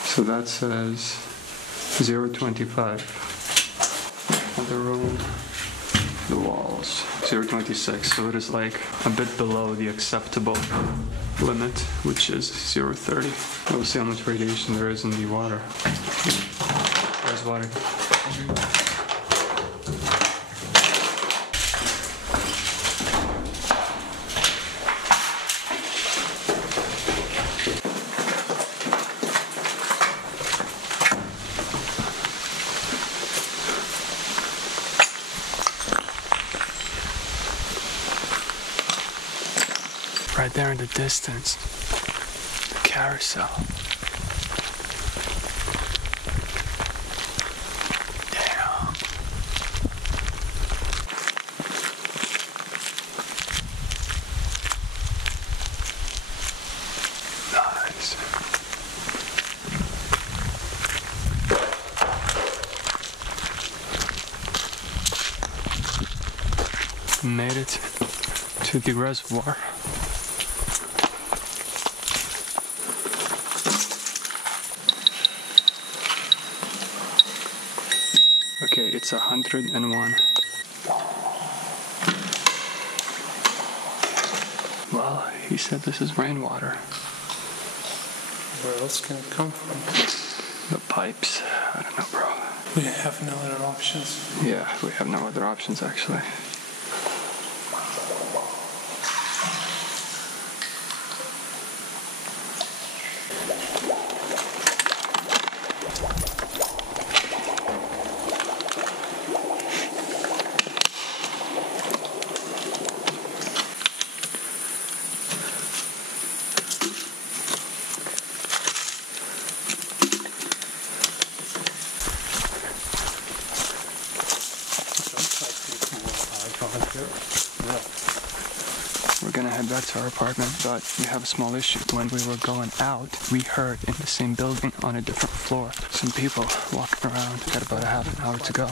So that says 0.25 on the road, the walls 0.26, so it is like a bit below the acceptable limit, which is 0.30. We'll see how much radiation there is in the water. There's water. Right there in the distance, the carousel. Damn. Nice. Made it to the reservoir. Okay, it's 101. Well, he said this is rainwater. Where else can it come from? The pipes, I don't know, bro. We have no other options. Yeah, we have no other options actually. We're gonna head back to our apartment, but we have a small issue. When we were going out, we heard in the same building on a different floor some people walking around. We got about a half an hour to go.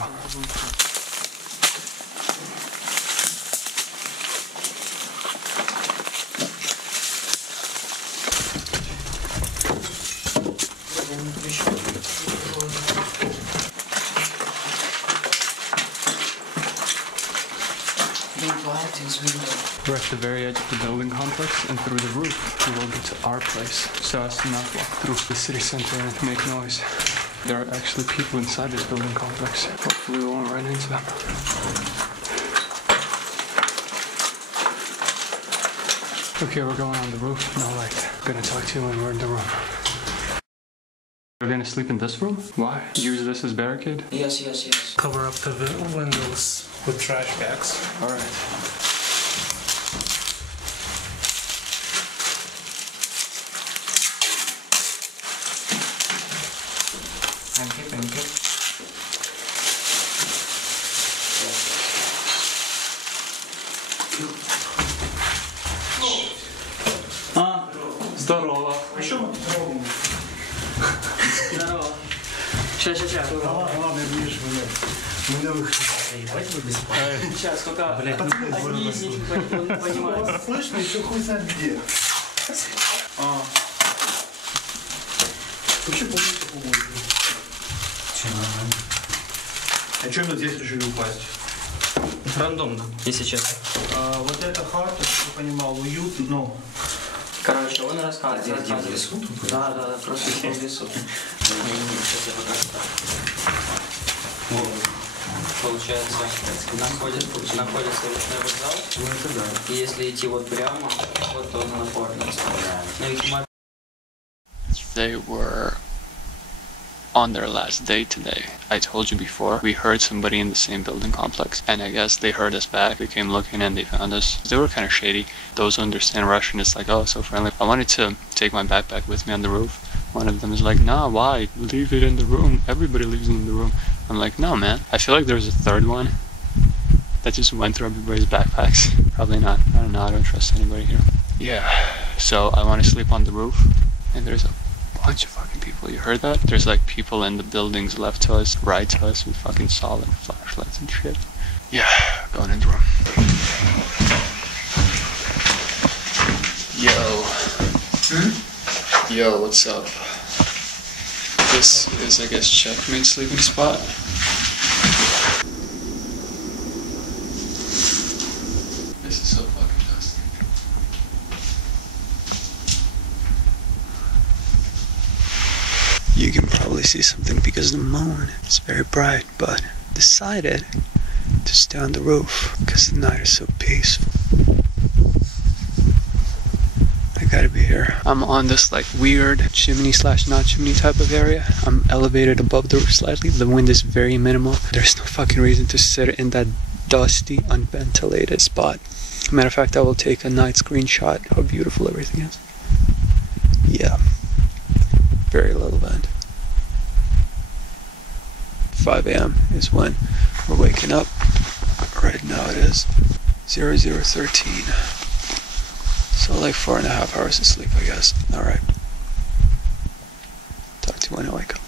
We're at the very edge of the building complex, and through the roof we will get to our place, so as to not walk through the city center and make noise. There are actually people inside this building complex. Hopefully we won't run into them. Okay, we're going on the roof. No light. I'm gonna talk to you when we're in the room. We're gonna sleep in this room? Why? Use this as barricade? Yes. Cover up the windows with trash bags. Alright. Thank you. Здорово. Здорово. Сейчас. Ладно, видишь, мы на выходе. Сейчас, только одни из них не понимают. Слышно, еще хуй знает где. Вообще помните, по-моему. А что мы здесь решили упасть? Рандомно, если честно. Вот эта хата, чтобы ты понимал, уютно, но... Короче, он рассказывает. Где в лесу? Да, просто в лесу. Сейчас я покажу. Получается, находится речной вокзал. И если идти вот прямо, вот он на порт. They were on their last day today. I told you before, we heard somebody in the same building complex, and I guess they heard us back. We came looking and they found us. They were kind of shady. Those who understand Russian, it's like, oh, so friendly. I wanted to take my backpack with me on the roof. One of them is like, nah, why? Leave it in the room. Everybody leaves it in the room. I'm like, no, man. I feel like there's a third one that just went through everybody's backpacks. Probably not. I don't know. I don't trust anybody here. Yeah. So I want to sleep on the roof, and there's a bunch of fucking people. You heard that? There's like people in the buildings left to us, right to us, with fucking solid flashlights and shit. Yeah, going in the room. Yo, what's up? This is, I guess, Checkmate's sleeping spot. This is so fucking dusty. You can probably see something because the moon is very bright, but decided to stay on the roof because the night is so peaceful. I gotta be here. I'm on this like weird chimney slash not chimney type of area. I'm elevated above the roof slightly. The wind is very minimal. There's no fucking reason to sit in that dusty, unventilated spot. Matter of fact, I will take a night screenshot how beautiful everything is. Yeah. Very little wind. 5 a.m. is when we're waking up. Right now it is 0013. So like 4.5 hours of sleep, I guess. Alright. Talk to you when I wake up.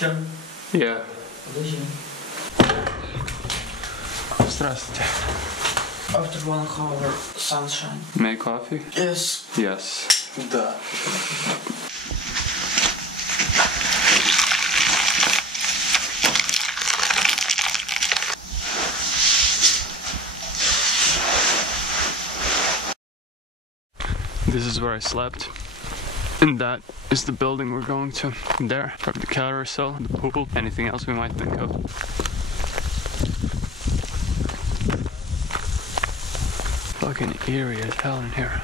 Yeah. Yeah. Здравствуйте. After 1 hour sunshine. Make coffee? Yes. Yes. Да. This is where I slept. And that is the building we're going to. And there, from the carousel, the pool, anything else we might think of. Fucking eerie as hell in here.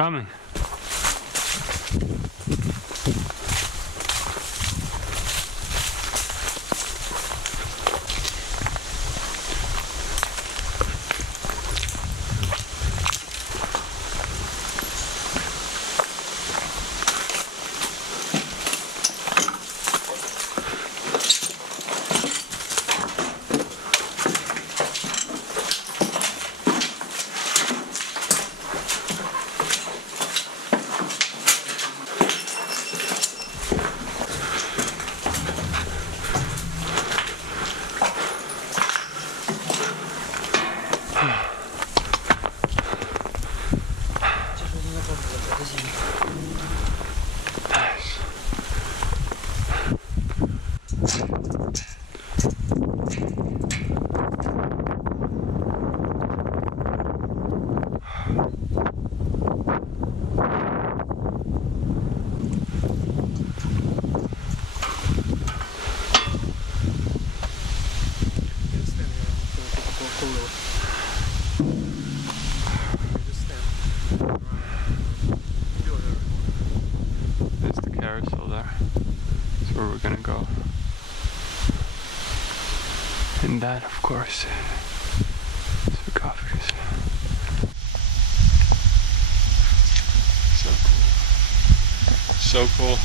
Coming. And that, of course, is sarcophagus. So cool.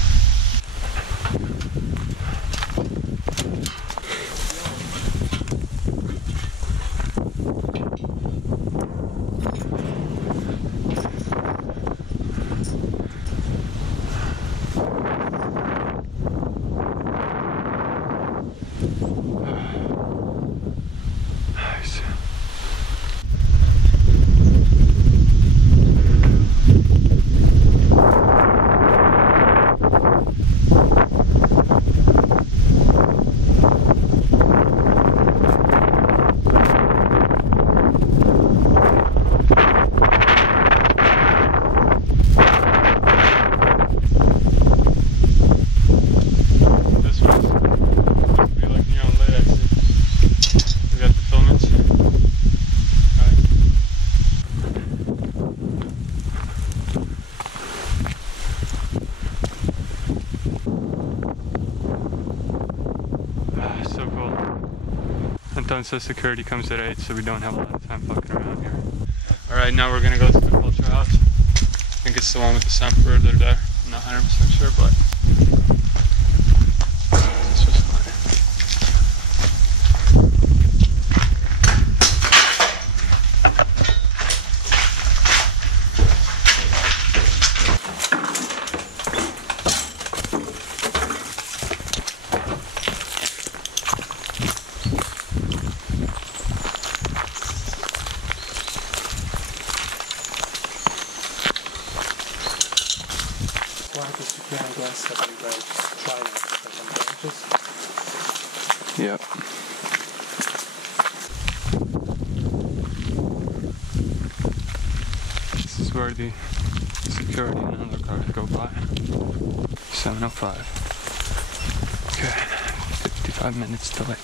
Anton says security comes at 8, so we don't have a lot of time fucking around here. Alright, now we're gonna go to the culture house. I think it's the one with the sound further there. I'm not 100% sure, but this was fine. Yep. This is where the security and other cars go by. 7:05. Okay, 55 minutes till late.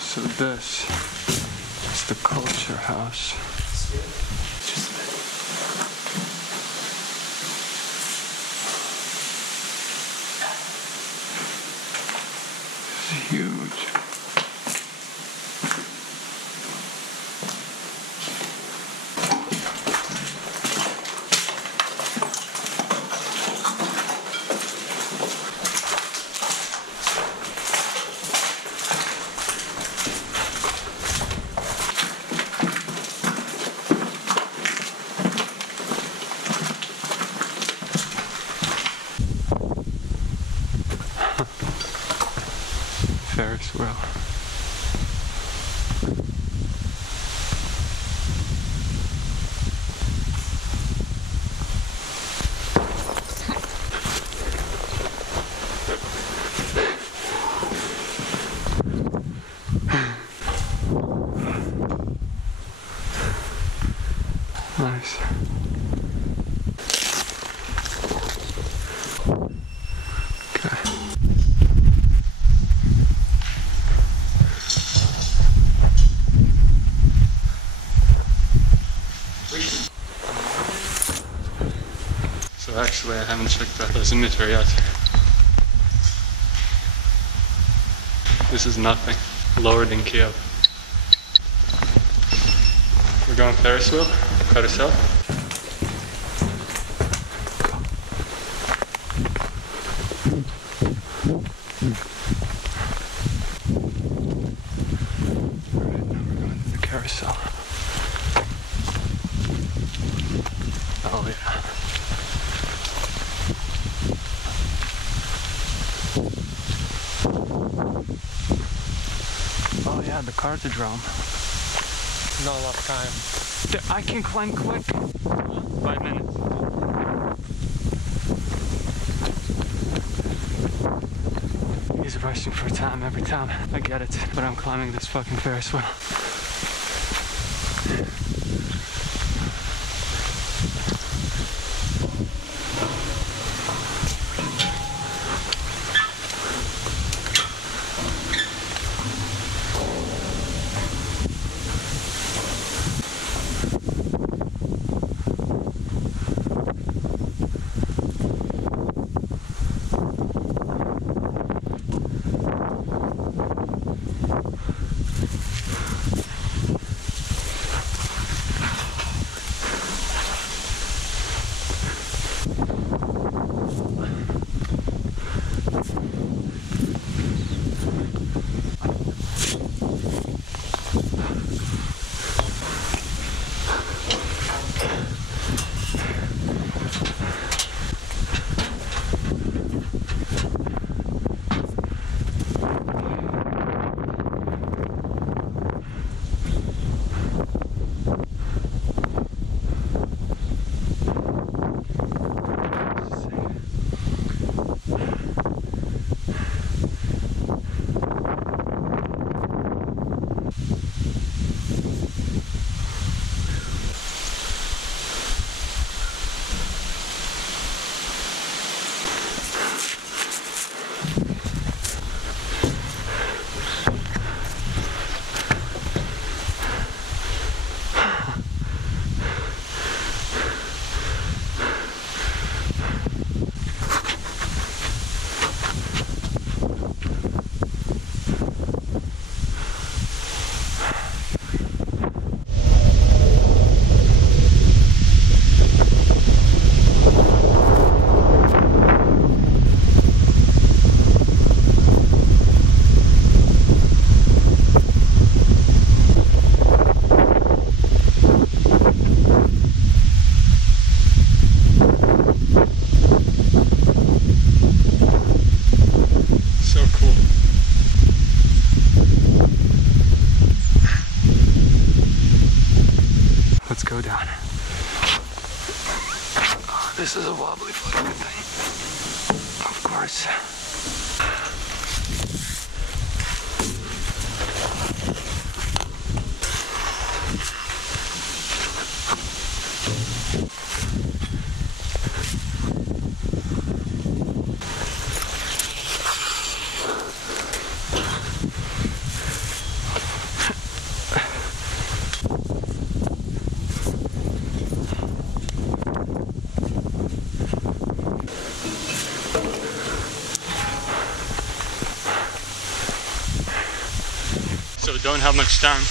So this is the culture house. It's huge. Ferris wheel. Nice. Okay. So actually I haven't checked that dosimeter yet. This is nothing. Lower than Kiev. We're going Ferris wheel. Cut us out. Alright, now we're going to the carousel. Oh yeah. Oh yeah, the cartodrome. Not a lot of time. I can climb quick. 5 minutes. He's rushing for time every time. I get it, but I'm climbing this fucking Ferris wheel. go down. Oh, this is a wobbly fucking thing. Of course. So don't have much time.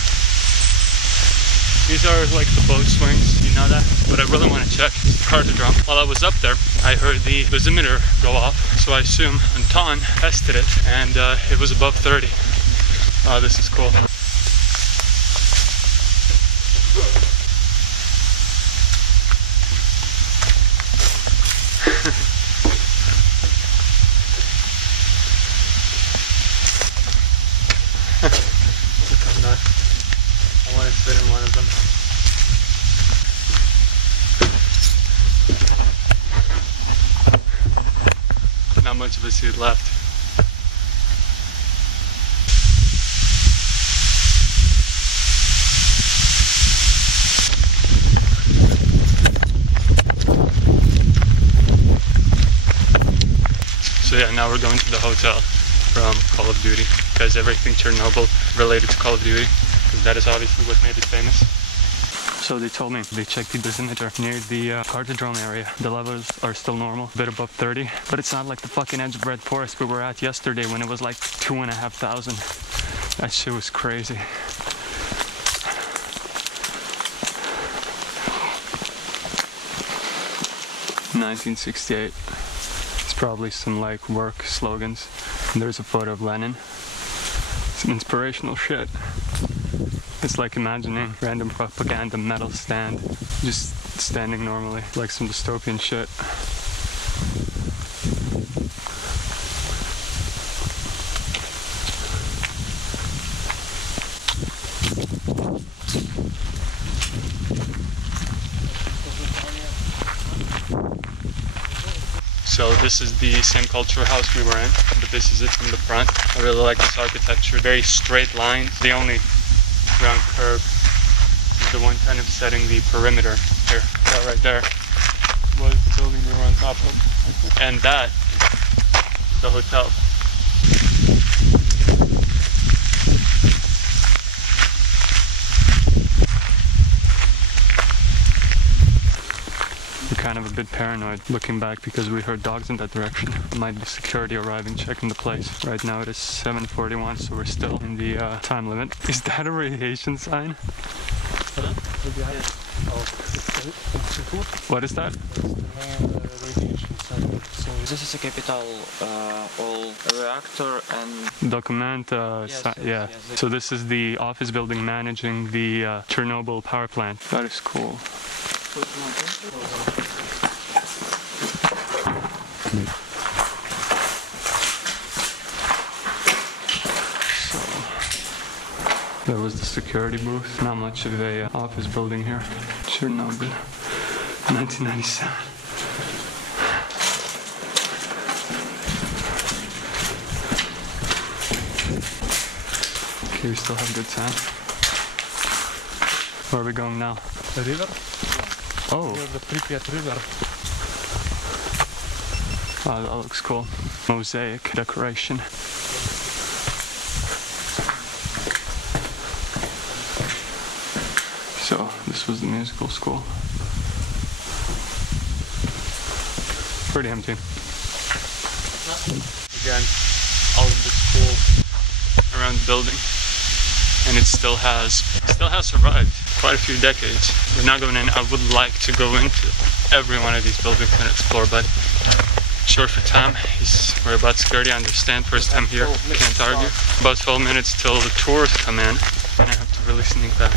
These are like the boat swings, you know that? What I really want to check is the cartodrome. While I was up there, I heard the dosimeter go off, so I assume Anton tested it, and it was above 30. Oh, this is cool. I want to sit in one of them. Not much of a seat left. So yeah, now we're going to the hotel from Call of Duty, because everything Chernobyl related to Call of Duty, because that is obviously what made it famous. So they told me they checked the dosimeter near the cartodrome area. The levels are still normal, a bit above 30, but it's not like the fucking edge of red forest we were at yesterday when it was like 2,500. That shit was crazy. "1968. It's probably some like work slogans. And there's a photo of Lenin. Some inspirational shit. It's like imagining random propaganda metal stand, just standing normally, like some dystopian shit. So this is the same culture house we were in, but this is it from the front. I really like this architecture. Very straight lines. The only round curve is the one kind of setting the perimeter here. That right there was the building we were on top of. And that, the hotel. We're kind of a bit paranoid looking back because we heard dogs in that direction. Might be security arriving, checking the place. Right now it is 7:41, so we're still in the time limit. Is that a radiation sign? What is that? So this is a capital all reactor and Document, yeah. So this is the office building managing the Chernobyl power plant. That is cool. So there was the security booth. Not much of a office building here. Chernobyl, 1997. Okay, we still have good time. Where are we going now? The river? Oh. Near the Pripyat River. Oh, that looks cool. Mosaic decoration. So, this was the musical school. Pretty empty. Again, all of this cool around the building. And it still has survived quite a few decades. We're not going in. I would like to go into every one of these buildings and explore, but short for time. We're about security, I understand. First time here, can't argue. About 12 minutes till the tours come in, and I have to really sneak back.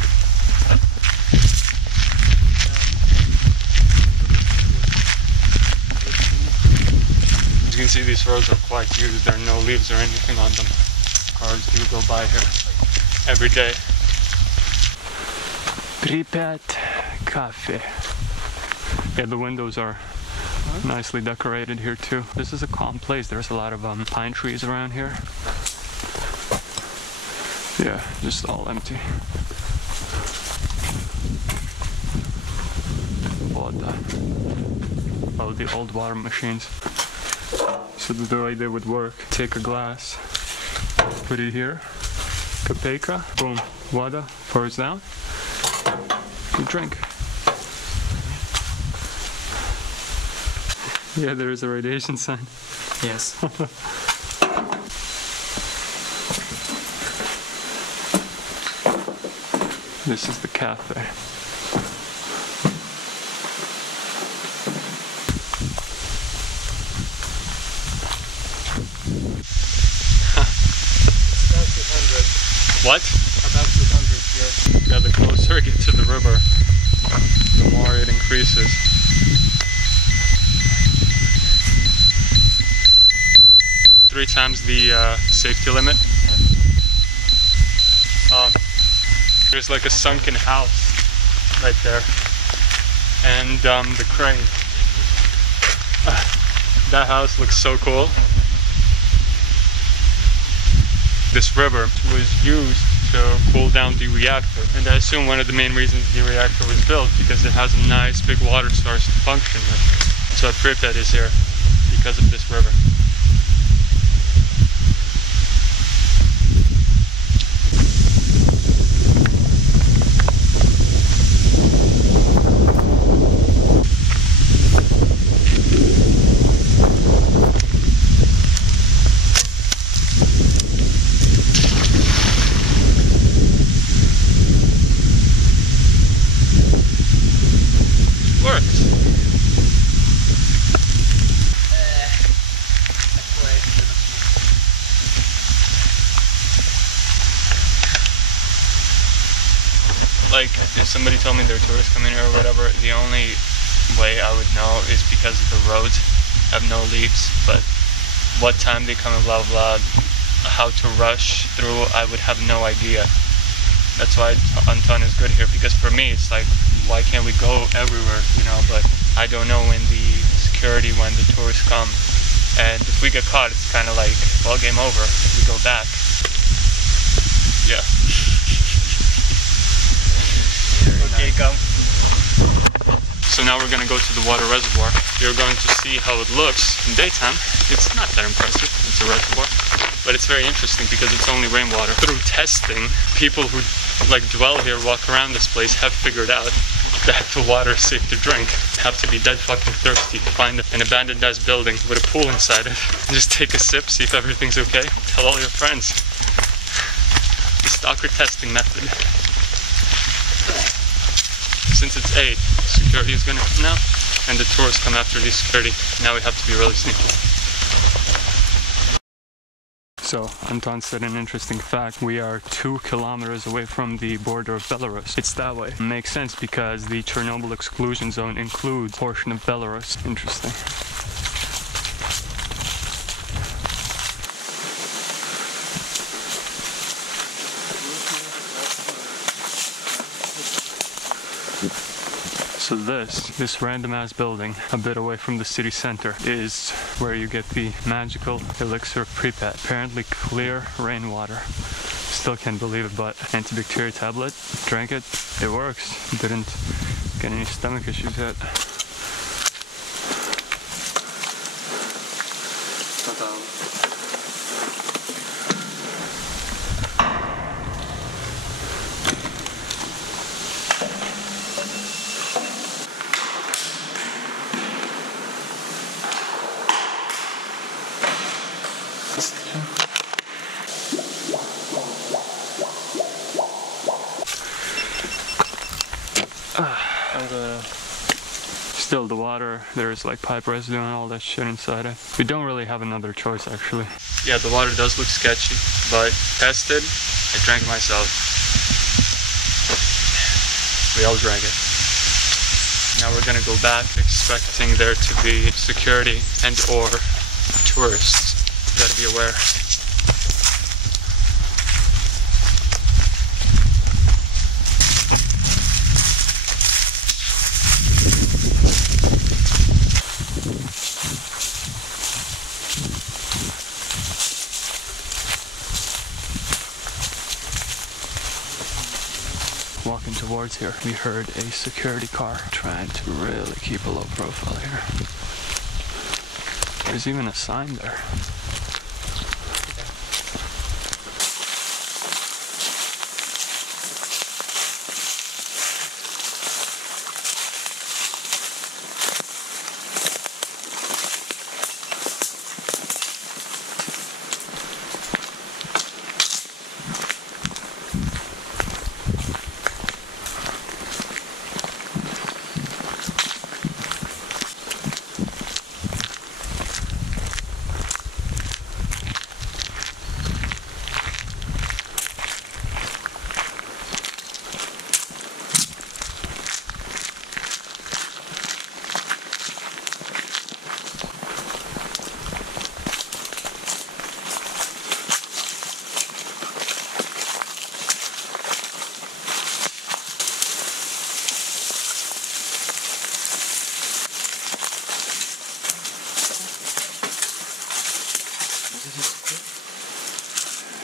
As you can see, these roads are quite used. There are no leaves or anything on them. Cars do go by here every day. Pripyat, cafe. Yeah, the windows are nicely decorated here too. This is a calm place. There's a lot of pine trees around here. Yeah, just all empty. Water. Oh, the old water machines. So the way they would work, take a glass, put it here, kapeka, boom, water, pours down, you drink. Yeah, there is a radiation sign. Yes. This is the cafe. What? About 200 here. Yeah, the closer you get to the river, the more it increases. Three times the safety limit. There's like a sunken house right there, and the crane. That house looks so cool. This river was used to cool down the reactor, and I assume one of the main reasons the reactor was built because it has a nice big water source to function with. So Pripyat is here because of this river. Like, if somebody told me there are tourists coming here or whatever, the only way I would know is because of the roads have no leaves, but what time they come and blah blah, how to rush through, I would have no idea. That's why Anton is good here, because for me it's like, why can't we go everywhere, you know, but I don't know when the security, when the tourists come, and if we get caught, it's kind of like, well, game over, we go back. Yeah. Okay, come. So now we're going to go to the water reservoir. You're going to see how it looks in daytime. It's not that impressive, it's a reservoir, but it's very interesting because it's only rainwater. Through testing, people who like dwell here, walk around this place, have figured out that the water is safe to drink. You have to be dead fucking thirsty to find an abandoned ass building with a pool inside it. Just take a sip, see if everything's okay. Tell all your friends. The stalker testing method. Since it's 8, security is gonna come now, and the tourists come after the security. Now we have to be really sneaky. So, Anton said an interesting fact. We are 2 kilometers away from the border of Belarus. It's that way. It makes sense because the Chernobyl exclusion zone includes a portion of Belarus. Interesting. So this random ass building, a bit away from the city center, is where you get the magical elixir of Pripyat. Apparently clear rainwater. Still can't believe it, but antibacterial tablet, drank it, it works. Didn't get any stomach issues yet. Still the water, there's like pipe residue and all that shit inside it. We don't really have another choice actually. Yeah, the water does look sketchy, but tested, I drank myself. We all drank it. Now we're gonna go back expecting there to be security and or tourists. You gotta be aware. walking towards here, we heard a security car trying to really keep a low profile here. There's even a sign there.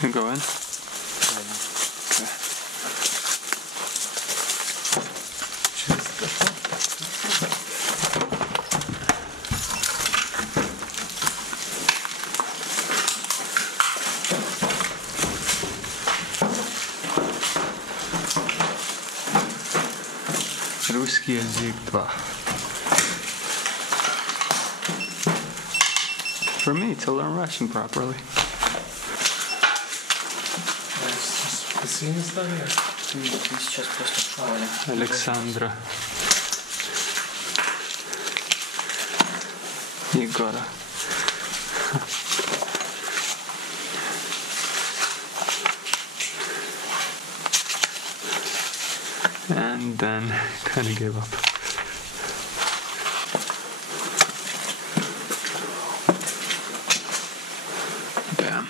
You go in? Русский язык 2. For me to learn Russian properly. Сейчас просто в школе. Александра. Егора. And then kind of gave up. Bam.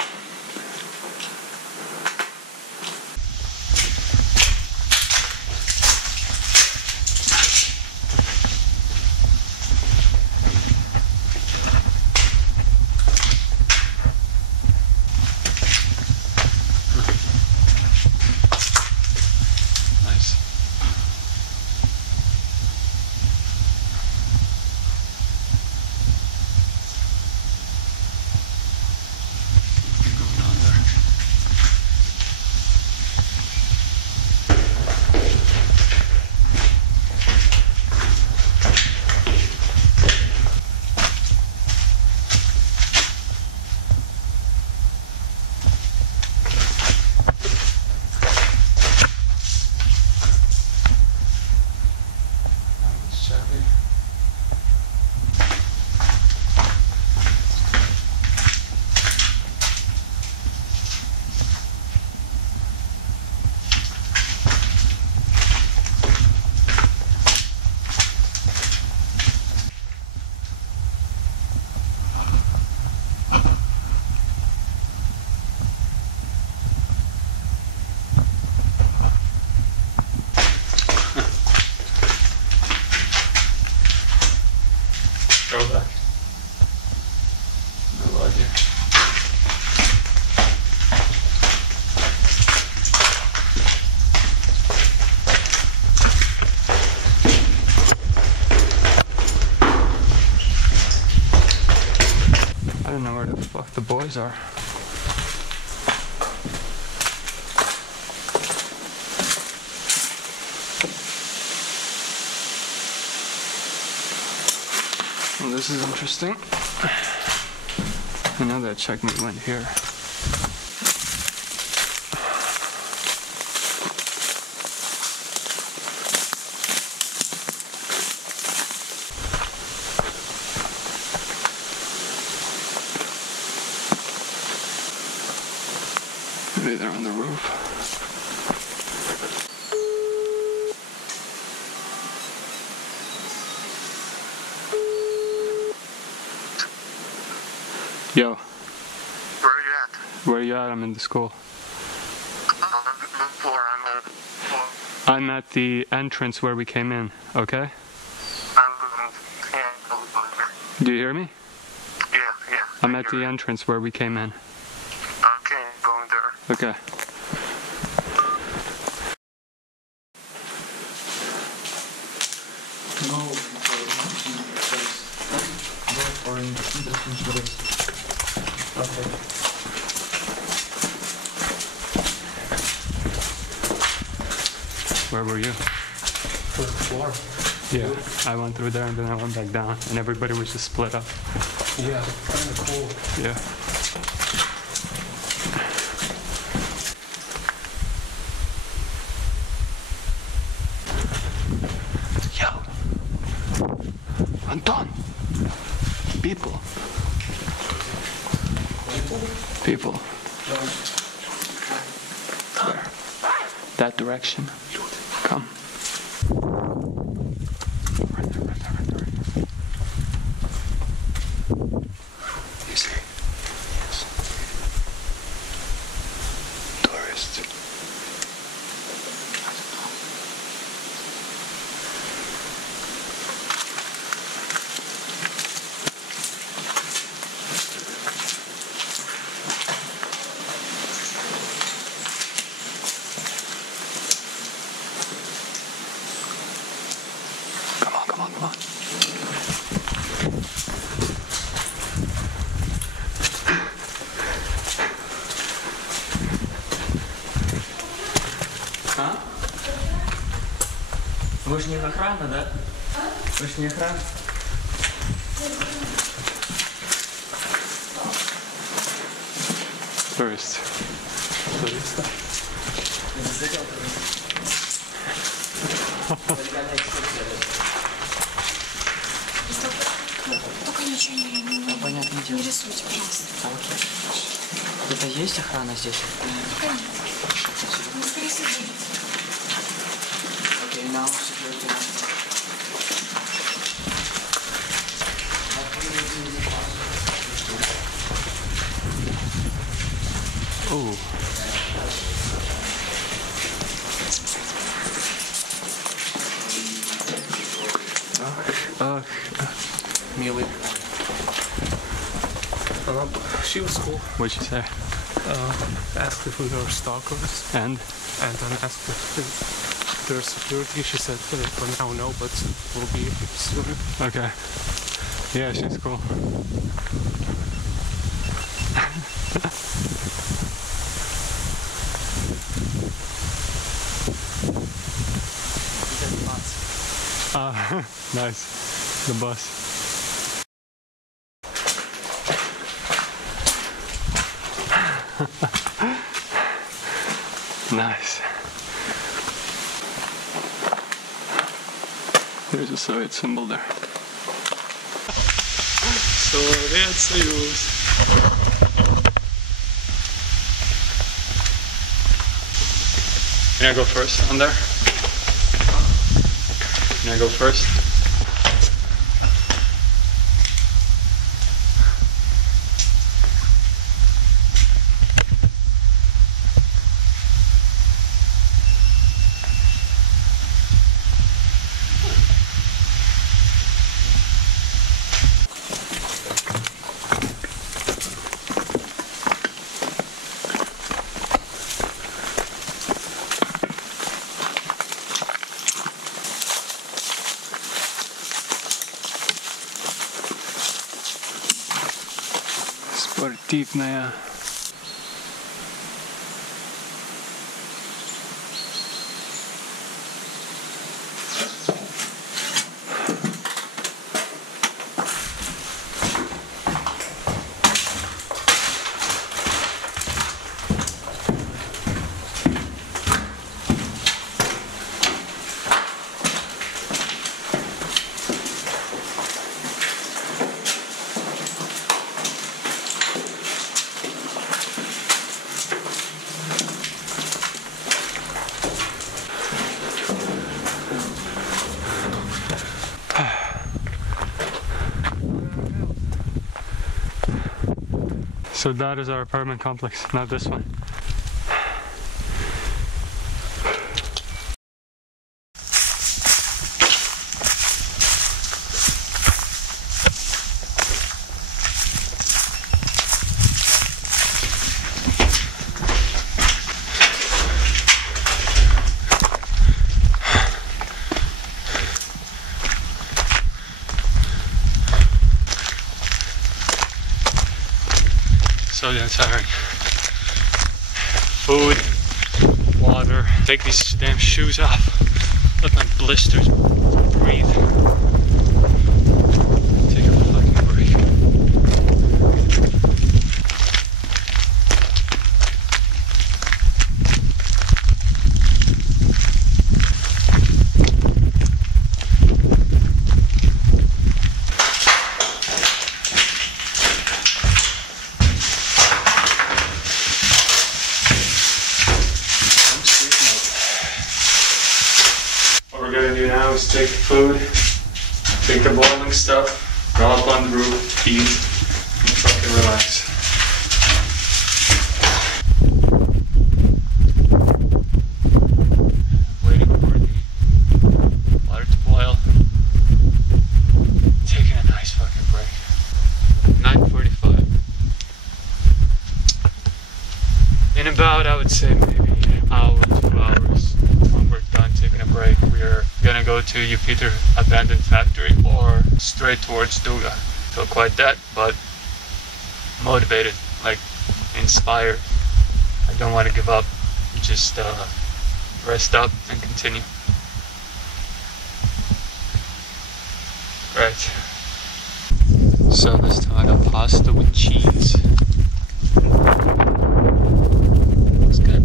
Go back. No idea. I don't know where the fuck the boys are. Well, this is interesting. I know that checkmate went here. Maybe they're on the roof. Yo. Where are you at? Where you at? I'm in the school. I'm at the entrance where we came in, okay? Do you hear me? Yeah. I'm at the entrance where we came in. Okay, going there. Okay. no go for interesting stories. Okay. Where were you? First floor. Yeah, I went through there and then I went back down, and everybody was just split up. Yeah, kind of cool. Yeah. Yo! Anton! People! People. Where? That direction. Come. Right there. You see? Yes. Tourists. Come on. А? Вы ж не охрана, да? Вы ж не охрана? Tourists. Туриста. Только ничего Понятное дело. не рисуйте, пожалуйста. Это есть охрана здесь? Конечно. Ну, скорее всего. Okay, now security. Oh. Милый. She was cool. What'd she say? Asked if we were stalkers, And? and then asked if there's security. She said, for now, no, but we'll be soon. Okay. Yeah, she's cool. Nice. The bus. Nice. There's a Soviet symbol there. Soviet Союз. Can I go first on there? Can I go first? Спортивная. So that is our apartment complex, not this one. So damn tiring. Food, water. Take these damn shoes off. Let my blisters breathe. Take a fucking break. What we're gonna do now is take the food, take the boiling stuff, go up on the roof, eat, and fucking relax. Waiting for the water to boil. Taking a nice fucking break. 9:45. In about, I would say, maybe an hour, 2 hours. When we're done taking a break, we're gonna go to Jupiter abandoned factory or straight towards Duga. Feel quite that, but motivated, like inspired. I don't want to give up. Just rest up and continue. Right. So this time I got pasta with cheese. Looks good.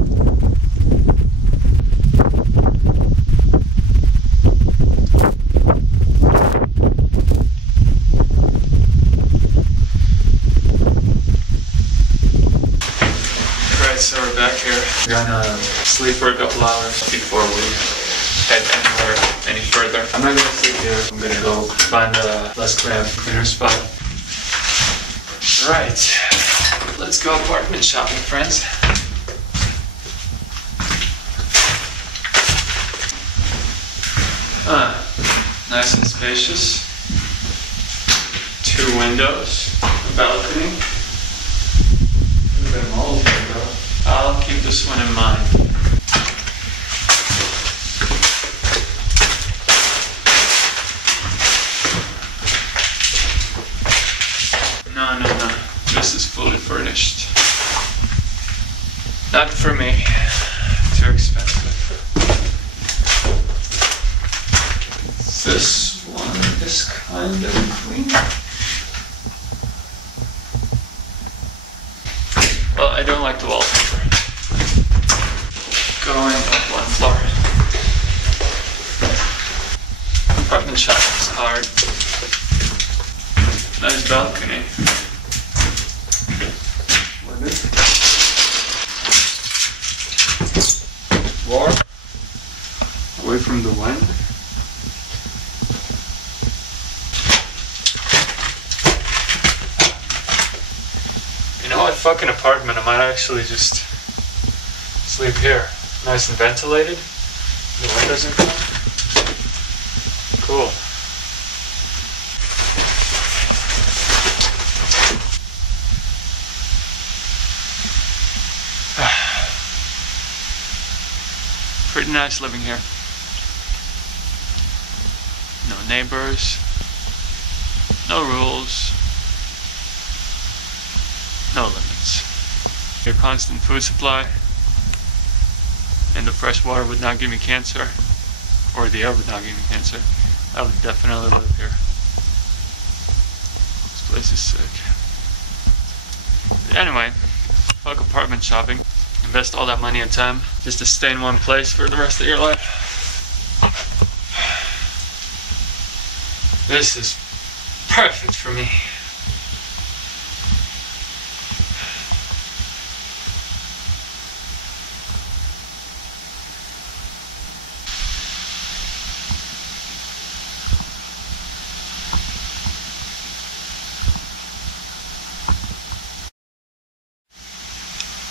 So we're back here. We're gonna sleep for a couple hours before we head anywhere any further. I'm not gonna sleep here. I'm gonna go find a less cramped, cleaner spot. Right. Let's go apartment shopping, friends. Nice and spacious. 2 windows, a balcony. I'll keep this one in mind. No. This is fully furnished. Not for me. Too expensive. This one is kind of clean. Well, I don't like the wallpaper. Going up 1 floor. Apartment shopping is hard. Nice balcony. Warm. Away from the wind. You know what? Fucking apartment. I might actually just sleep here. Nice and ventilated. The windows are cool. Cool. Pretty nice living here. No neighbors. No rules. No limits. Your constant food supply. And the fresh water would not give me cancer, or the air would not give me cancer. I would definitely live here. This place is sick. But anyway, fuck apartment shopping. Invest all that money and time just to stay in one place for the rest of your life. This is perfect for me.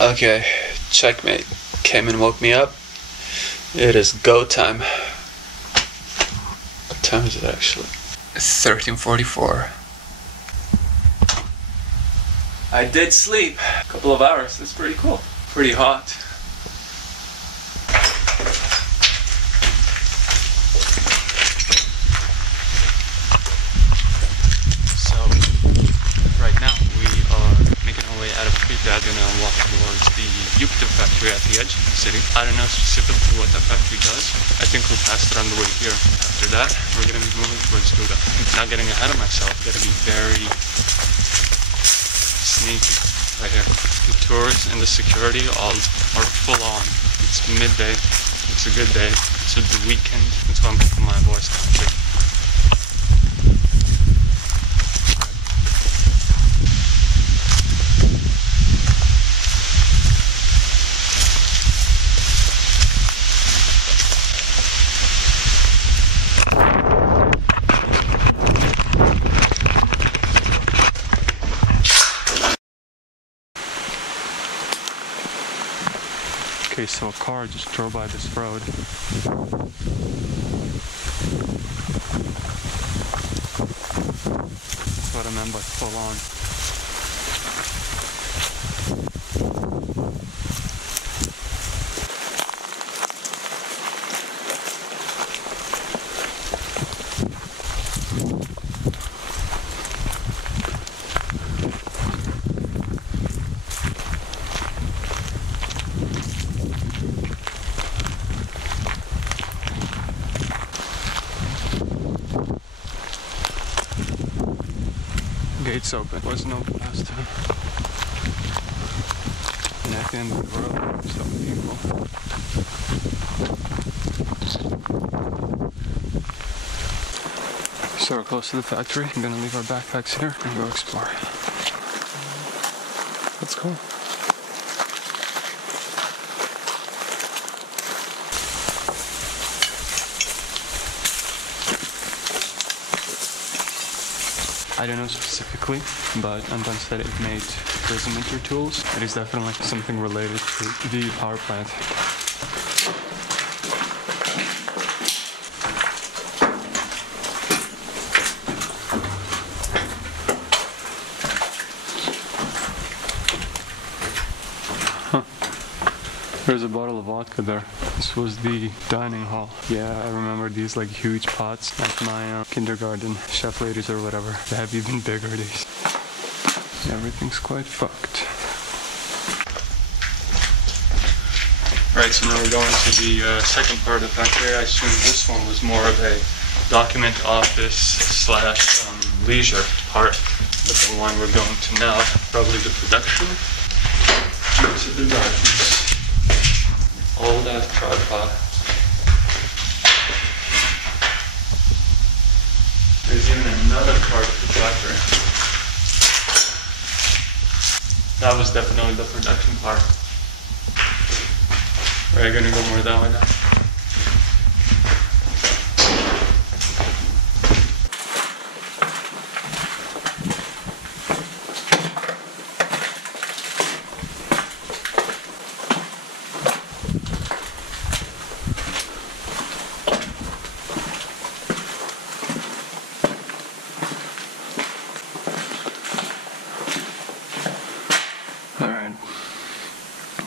Okay, checkmate. Came and woke me up. It is go time. What time is it actually? 13:44. I did sleep a couple of hours. That's pretty cool. Pretty hot. So, right now we are making our way out of Crete. nuclear factory at the edge of the city. I don't know specifically what that factory does. I think we passed it on the way here. After that, we're gonna be moving towards Duga. Not getting ahead of myself, gotta be very sneaky right here. The tours and the security all are full on. It's midday, it's a good day, it's the weekend, that's why I'm keeping my voice down too. Okay, so a car just drove by this road. That's what I meant by full on. Gates open. Wasn't open last time. And at the end of the road, some people. So we're close to the factory. I'm gonna leave our backpacks here and go explore. Let's go. I don't know specifically, but Anton said it made dosimeter tools. It is definitely something related to the power plant. Huh. There's a bottle of vodka there. This was the dining hall. Yeah, I remember these like huge pots at my kindergarten, chef ladies or whatever. They have even bigger days. Everything's quite fucked. Right, so now we're going to the second part of the factory. I assume this one was more of a document office slash leisure part. But the one we're going to now, probably the production. Into the darkness. Old ass tripod. There's even another part of the factory. That was definitely the production part. We're gonna go more that way now.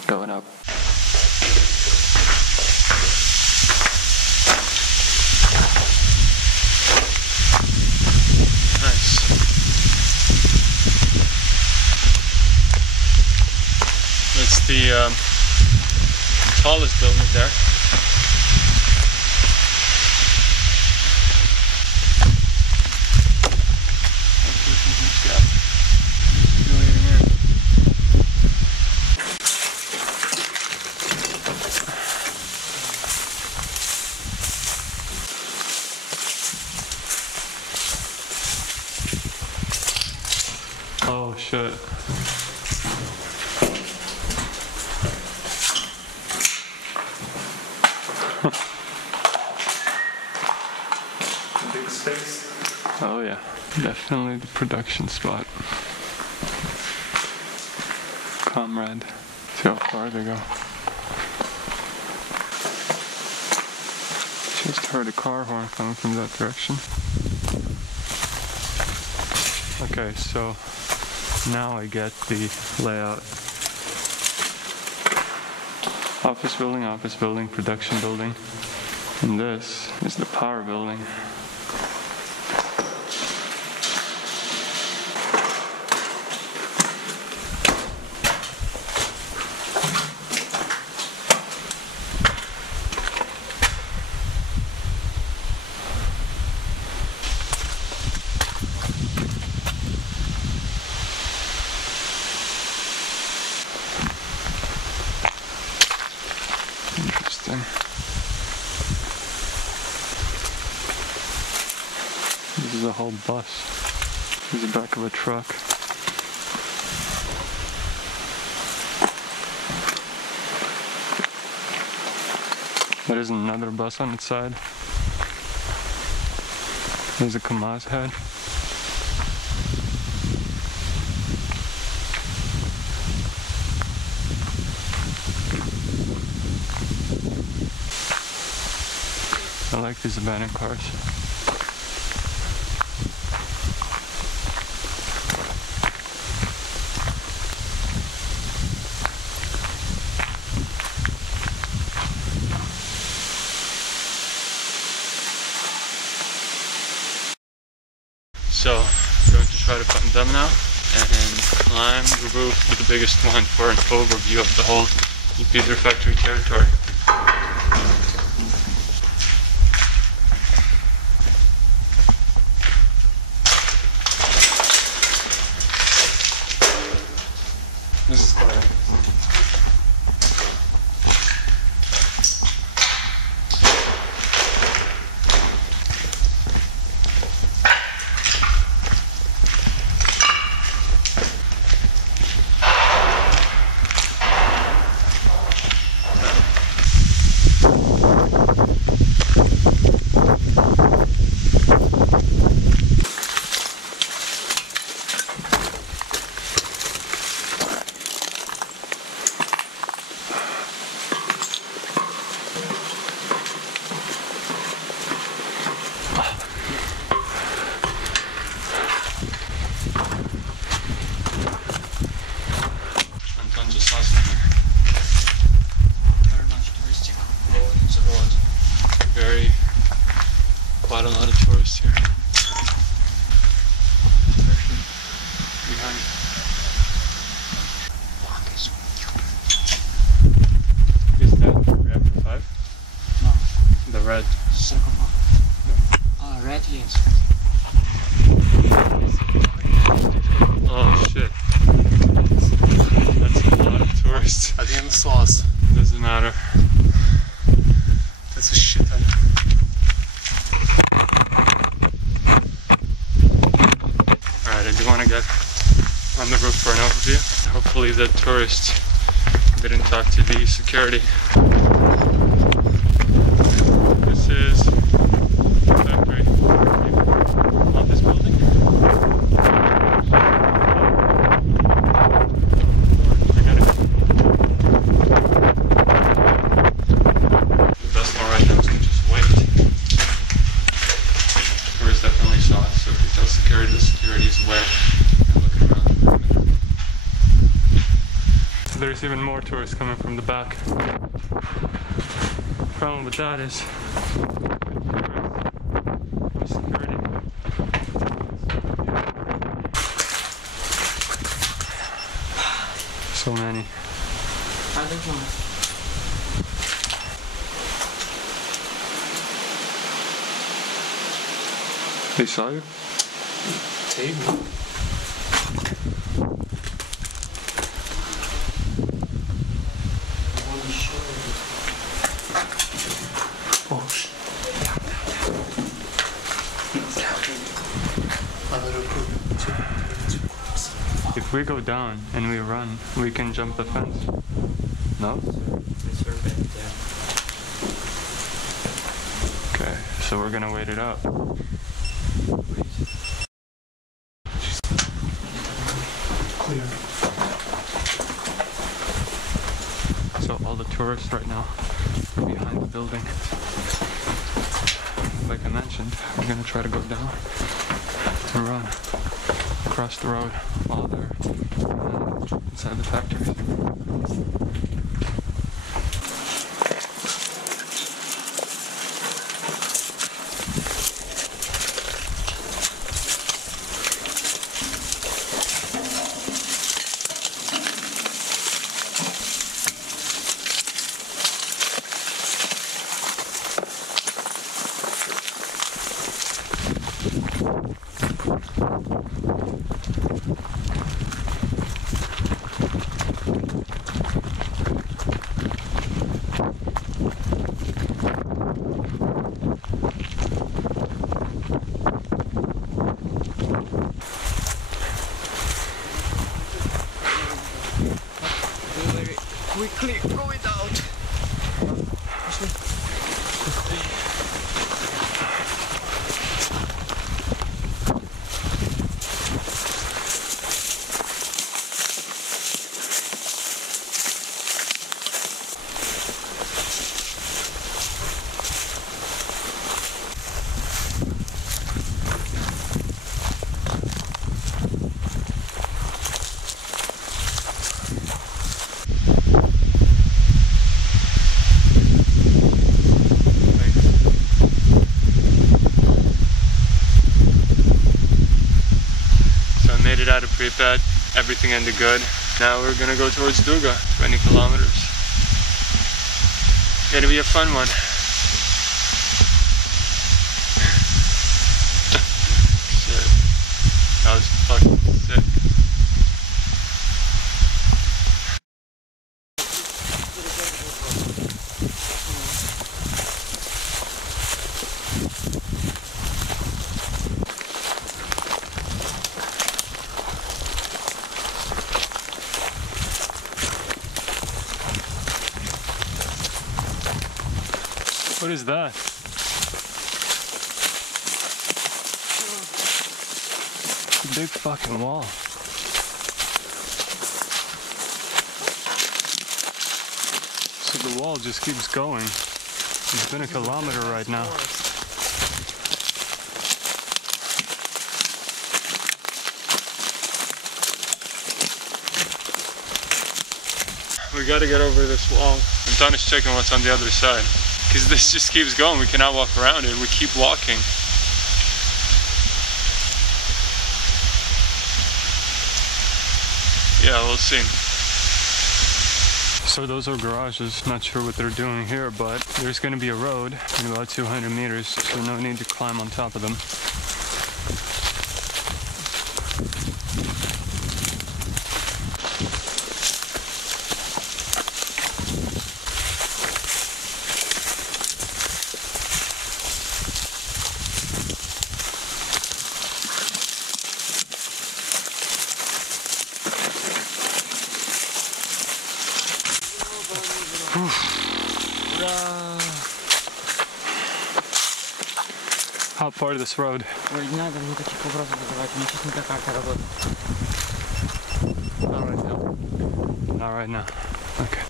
Going up. Nice. It's the tallest building there. Oh shit. Big space. Oh yeah, definitely the production spot. Comrade. See how far they go. Just heard a car horn coming from that direction. Okay, so now I get the layout. Office building, production building. And this is the power building. is a whole bus. This is the back of a truck. There is another bus on its side. There's a Kamaz head. I like these abandoned cars. So, I'm going to try to find them now and climb the roof with the biggest one for an overview of the whole Peter factory territory. This is quiet. Quite a lot of tourists here. Behind. Is that reactor 5? No. The red. Sarcophagus. Ah, red, yes. Oh shit. That's a lot of tourists. At the end of the sauce. Doesn't matter. That's a shit ton. Alright, I do want to get on the roof for an overview. Hopefully the tourists didn't talk to the security. This is the factory. On this building? I got it. The best one right now is to just wait. Tourists definitely saw it, so if you tell security, the security is aware and looking around the perimeter. There's even more tourists coming from the back. The problem with that is no security. So many. I don't know. They saw you? Table. Oh shit. If we go down and we run, we can jump the fence. No? Okay, so we're gonna wait it out. Clear. So all the tourists right now are behind the building. Like I mentioned, we're gonna try to go down and run across the road while they're inside the factory. Out of Pripyat, everything ended good. Now we're gonna go towards Duga, 20 kilometers. Gonna be a fun one. Shit. That was fucking sick. What is that? It's a big fucking wall. So the wall just keeps going. It's been a kilometer right now. We gotta get over this wall. I'm done checking what's on the other side. Because this just keeps going, we cannot walk around it, we keep walking. Yeah, we'll see. So those are garages, not sure what they're doing here, but there's going to be a road in about 200 meters, so no need to climb on top of them. How far is this road? Not right now. Not right now. Okay.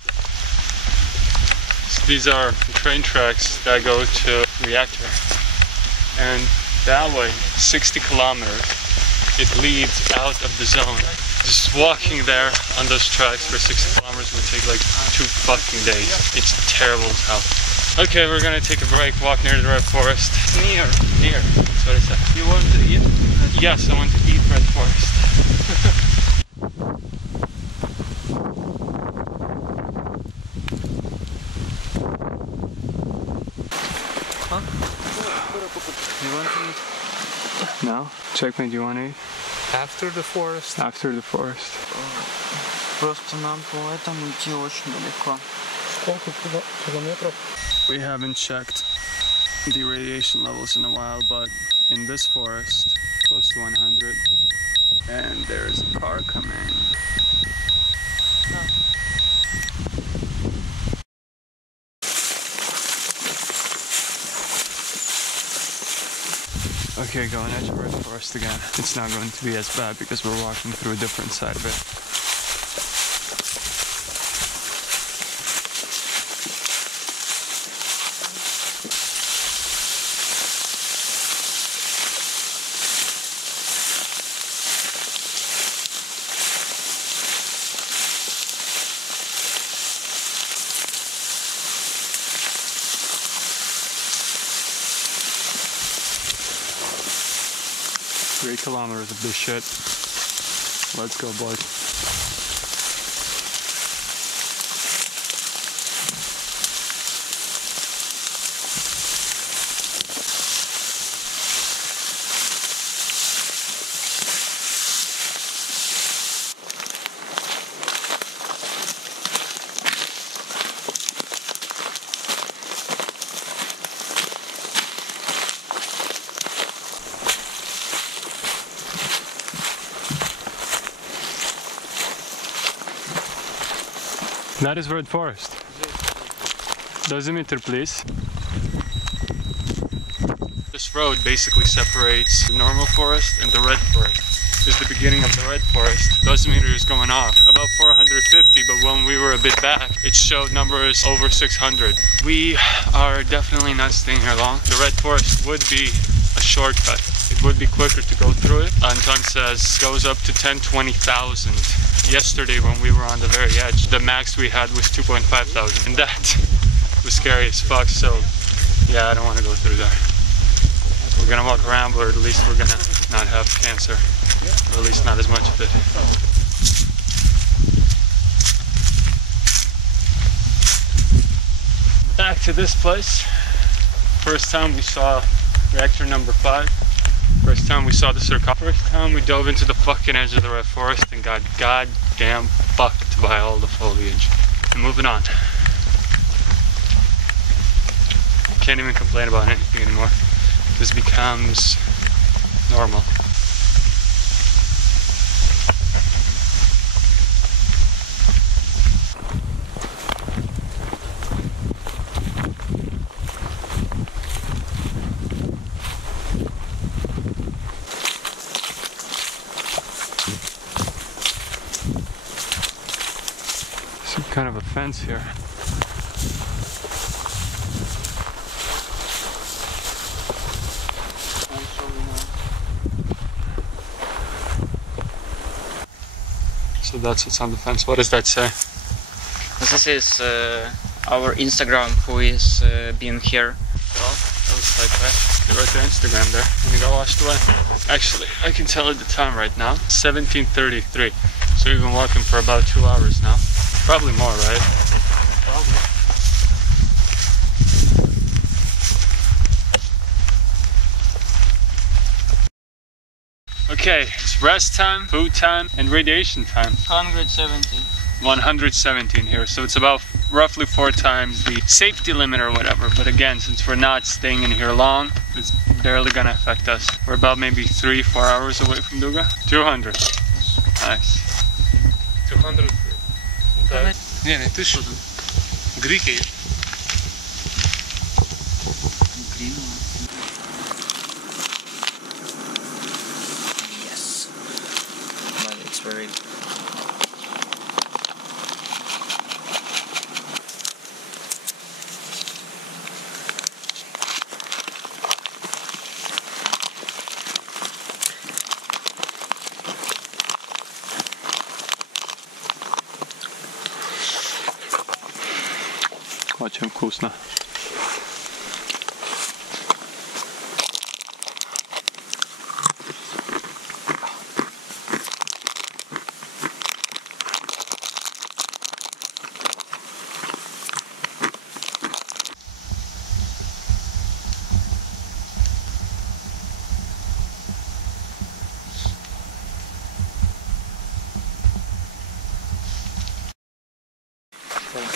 So these are train tracks that go to reactor. And that way, 60 kilometers, it leads out of the zone. Just walking there on those tracks for 60 kilometers would take like 2 fucking days. It's terrible as hell. Okay, we're gonna take a break, walk near the red forest. Near. That's what I said. You want to eat? Yes, I want to eat red forest. Huh? You want to eat? No? Checkmate, do you want to eat? After the forest? After the forest. Просто нам по этому идти очень далеко. Сколько километров? We haven't checked the radiation levels in a while, but in this forest, close to 100. And there's a car coming. Okay, going edge of red forest again. It's not going to be as bad because we're walking through a different side of it. Three kilometers of this shit. Let's go, boys. That is red forest. Dosimeter, please. This road basically separates the normal forest and the red forest. This is the beginning of the red forest. Dosimeter is going off about 450, but when we were a bit back, it showed numbers over 600. We are definitely not staying here long. The red forest would be a shortcut. It would be quicker to go through it. Anton says goes up to 10-20,000. Yesterday when we were on the very edge, the max we had was 2,500, and that was scary as fuck. So yeah, I don't want to go through there. We're gonna walk around, but at least we're gonna not have cancer, or at least not as much of it. Back to this place. First time we saw reactor number 5. First time we saw the sarcophagus. First time we dove into the fucking edge of the red forest and got goddamn fucked by all the foliage. And moving on. Can't even complain about anything anymore. This becomes normal. Some kind of a fence here. So that's what's on the fence. What does that say? This is our Instagram who is being here. Well, that was like that. They wrote their Instagram there and it got washed away. Actually, I can tell at the time right now, 17:33. So we've been walking for about 2 hours now. Probably more, right? Probably. Okay, it's rest time, food time, and radiation time. 117. 117 here, so it's about roughly 4 times the safety limit or whatever. But again, since we're not staying in here long, it's barely gonna affect us. We're about maybe 3-4 hours away from Duga. 200. Nice. 200. Не, ти що? Гріки є. Yes. But it's very... Очень вкусно.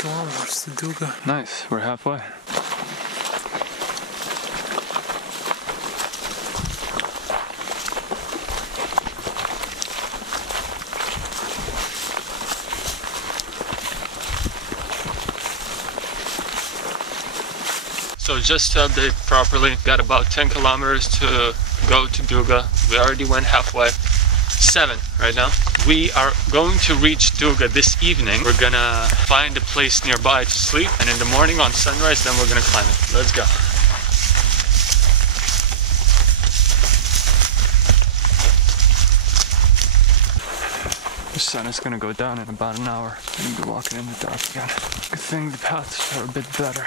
Kilometers to Duga. Nice, we're halfway. So just to update properly, got about 10 kilometers to go to Duga. We already went halfway. 7 right now. We are going to reach Duga this evening. We're gonna find a place nearby to sleep, and in the morning on sunrise, then we're gonna climb it. Let's go. The sun is gonna go down in about an hour. I'm gonna be walking in the dark again. Good thing the paths are a bit better.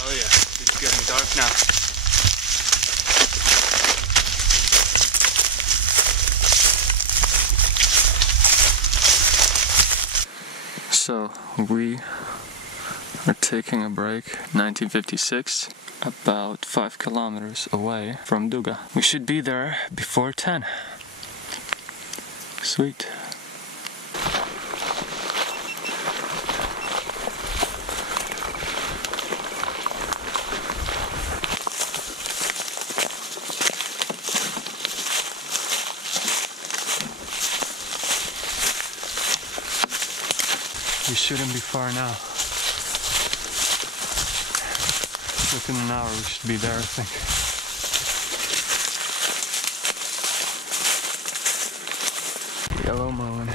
Oh yeah, it's getting dark now. So we are taking a break. 1956, about 5 kilometers away from Duga. We should be there before 10. Sweet. We shouldn't be far now. Within an hour we should be there, I think. Yellow moon.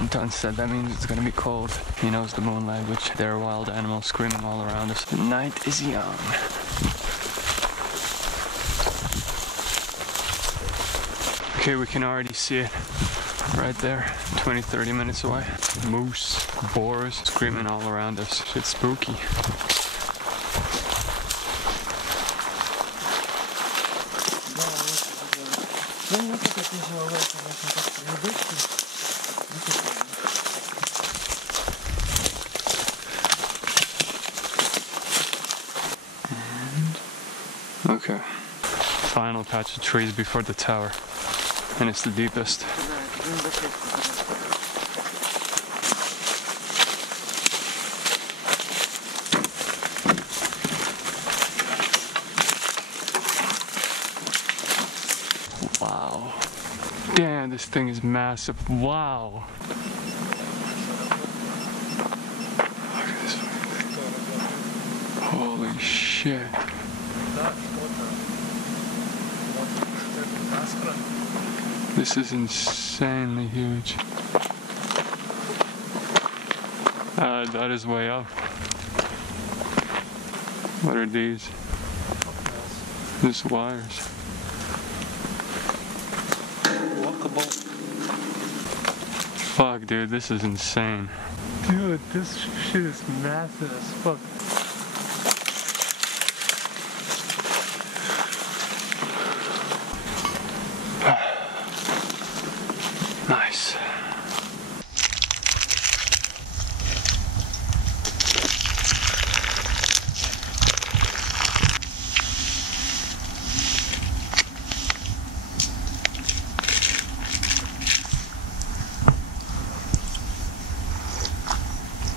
Anton said that means it's gonna be cold. He knows the moon language. There are wild animals screaming all around us. The night is young. Okay, we can already see it right there, 20-30 minutes away. Moose, boars screaming all around us. It's spooky. Okay, final patch of trees before the tower, and it's the deepest. Wow. Damn, this thing is massive. Wow. Look at this fucking thing. Holy shit. This is insanely huge. That is way up. What are these? These wires. Fuck, dude, this is insane. Dude, this shit is massive as fuck. Nice.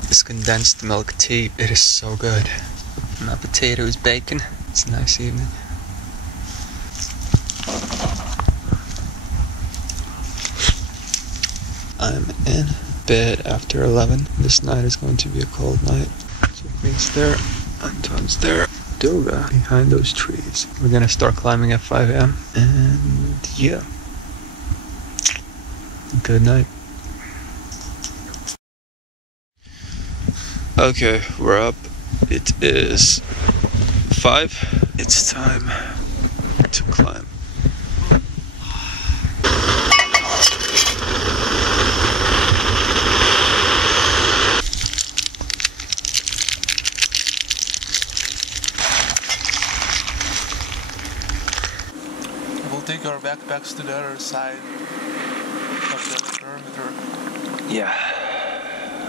This condensed milk tea, it is so good. My potatoes, bacon. It's a nice evening. I'm in bed after 11. This night is going to be a cold night. Sophie's there, Anton's there, Doga behind those trees. We're gonna start climbing at 5 a.m. and yeah. Good night. Okay, we're up. It is 5. It's time to climb. We'll take our backpacks to the other side of the perimeter. Yeah.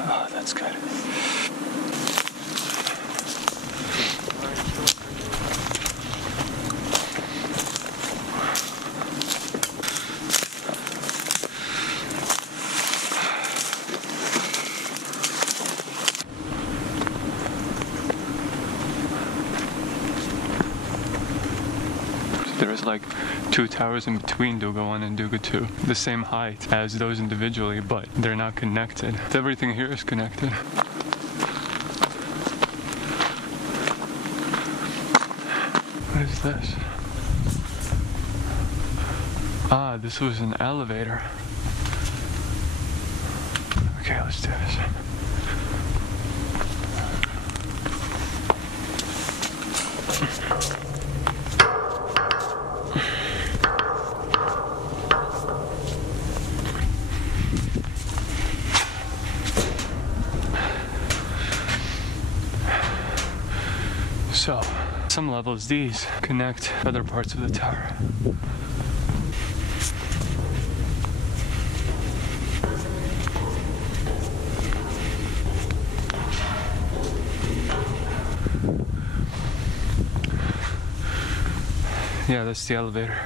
Oh, that's good. There's like 2 towers in between Duga 1 and Duga 2, the same height as those individually, but they're not connected. Everything here is connected. What is this? Ah, this was an elevator. Okay, let's do this. So, some levels, these connect other parts of the tower. Yeah, that's the elevator.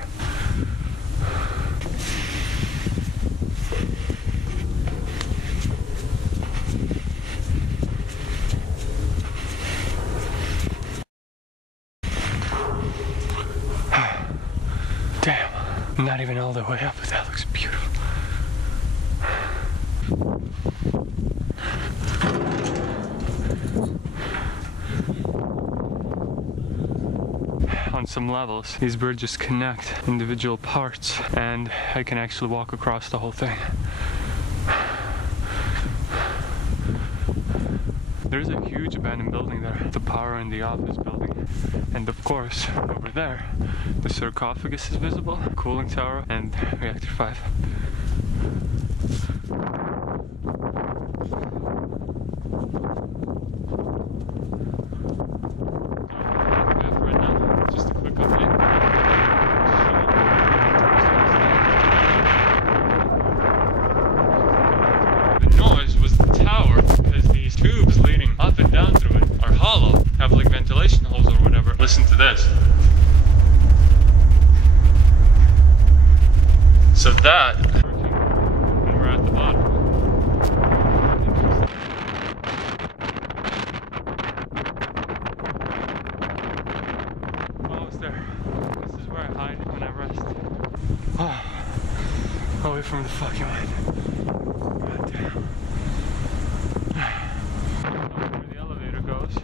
Damn, not even all the way up, but that looks beautiful. some levels. These bridges connect individual parts, and I can actually walk across the whole thing. There's a huge abandoned building there, the power and the office building. And of course, over there, the sarcophagus is visible, cooling tower, and reactor 5. Just a quick update. The noise was the tower, because these tubes leading up and down through it are hollow, have like ventilation holes or whatever. Listen to this. So that, and we're at the bottom. Almost there. This is where I hide when I rest. Oh, away from the fucking wind. God damn. Where the elevator goes.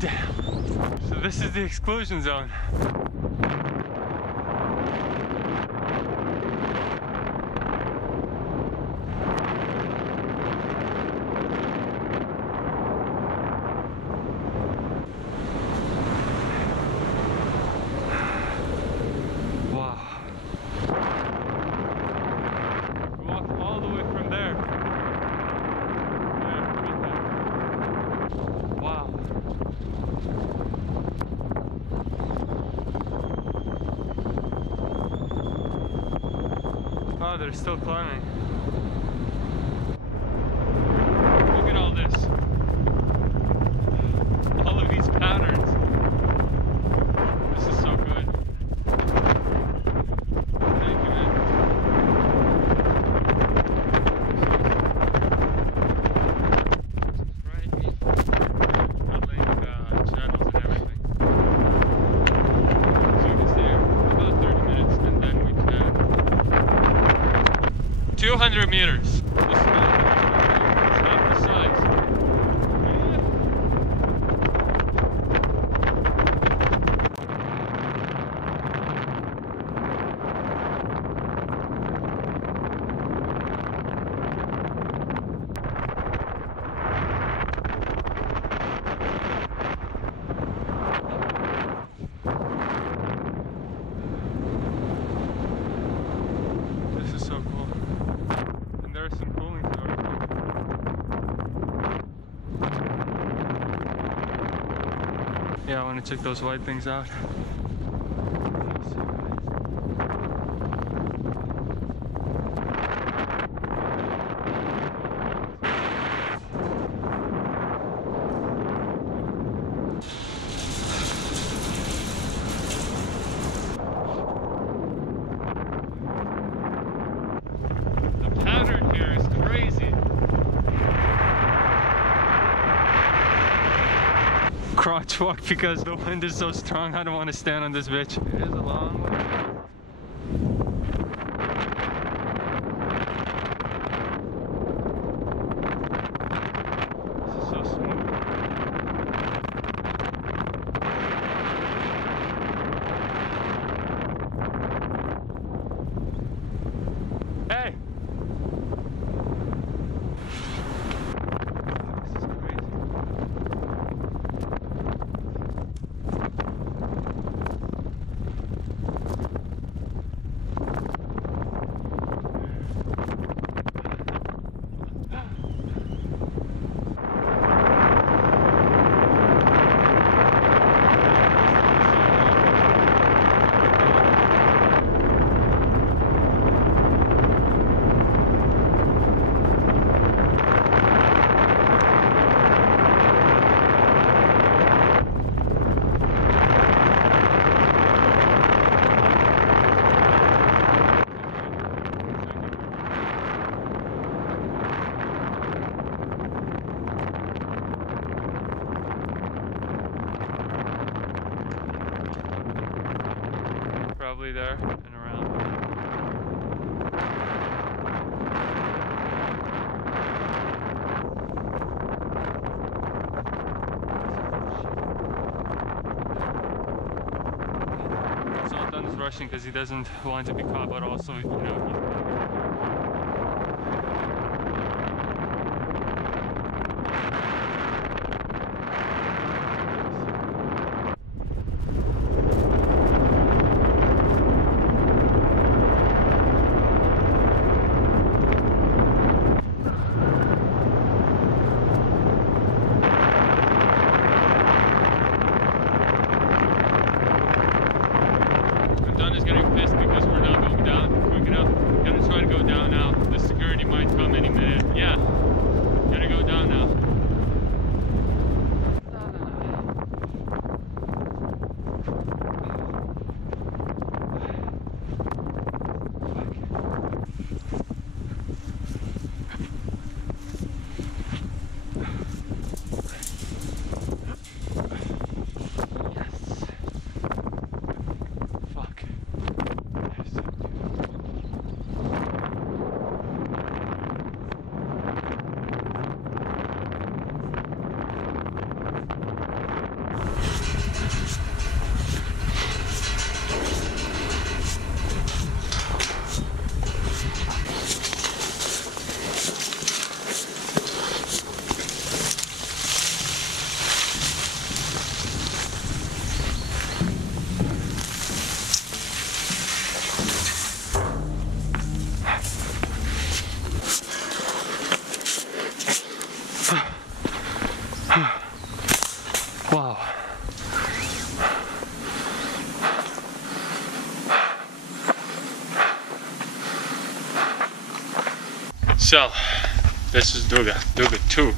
Damn. So this is the exclusion zone. Wow. We walked all the way from there. Wow. Oh, they're still climbing. Look at all this. All of these patterns. This is so good. Thank you, man. Right. Got like channels and everything. So we can stay here about 30 minutes and then we can 200 meters. It's not precise. This is so cool. And there are some cooling towers. Yeah, I want to check those white things out. The pattern here is crazy. Crotch walk because the wind is so strong. I don't want to stand on this bitch. It is a long way. This is so smooth. Hey! This is crazy. probably there and around. Sultan is rushing because he doesn't want to be caught, but also, you know, wow. So, this is Duga 2.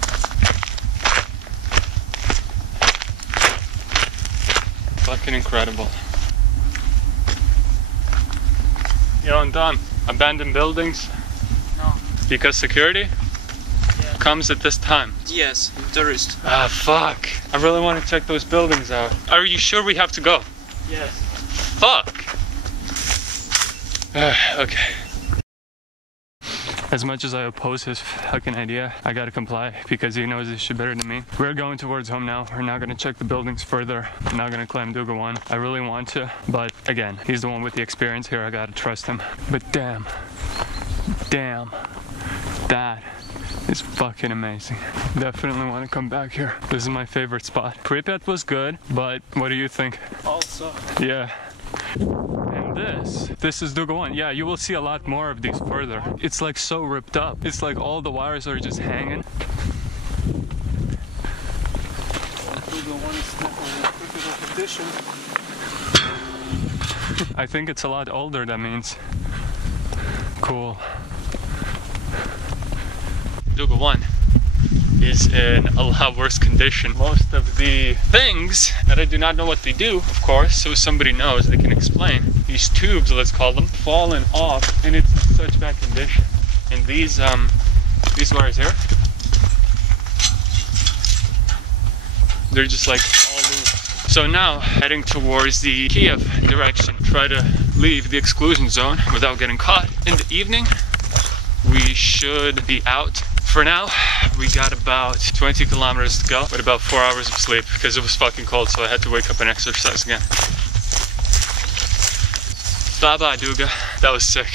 Fucking incredible. Yo, I'm done. Abandoned buildings? No. Because security comes at this time. Yes, tourist. Ah, fuck. I really want to check those buildings out. Are you sure we have to go? Yes. Fuck. Okay. As much as I oppose his fucking idea, I gotta comply because he knows this shit better than me. We're going towards home now. We're not gonna check the buildings further. I'm not gonna climb Duga 1. I really want to, but again, he's the one with the experience here. I gotta trust him. But damn, that is fucking amazing. Definitely want to come back here. This is my favorite spot. Pripyat was good, but what do you think? Also. Yeah. And this is Duga 1. Yeah, you will see a lot more of these further. It's like so ripped up. It's like all the wires are just hanging. Duga 1 is definitely in critical condition. I think it's a lot older, that means. Cool. Duga 1 is in a lot worse condition. Most of the things that I do not know what they do, of course, so somebody knows, they can explain. These tubes, let's call them, fallen off, and it's in such bad condition. And these wires here, they're just like all loose. So now, heading towards the Kiev direction, try to leave the exclusion zone without getting caught. In the evening, we should be out. For now, we got about 20 kilometers to go with about 4 hours of sleep because it was fucking cold, so I had to wake up and exercise again. Bye bye, Duga. That was sick.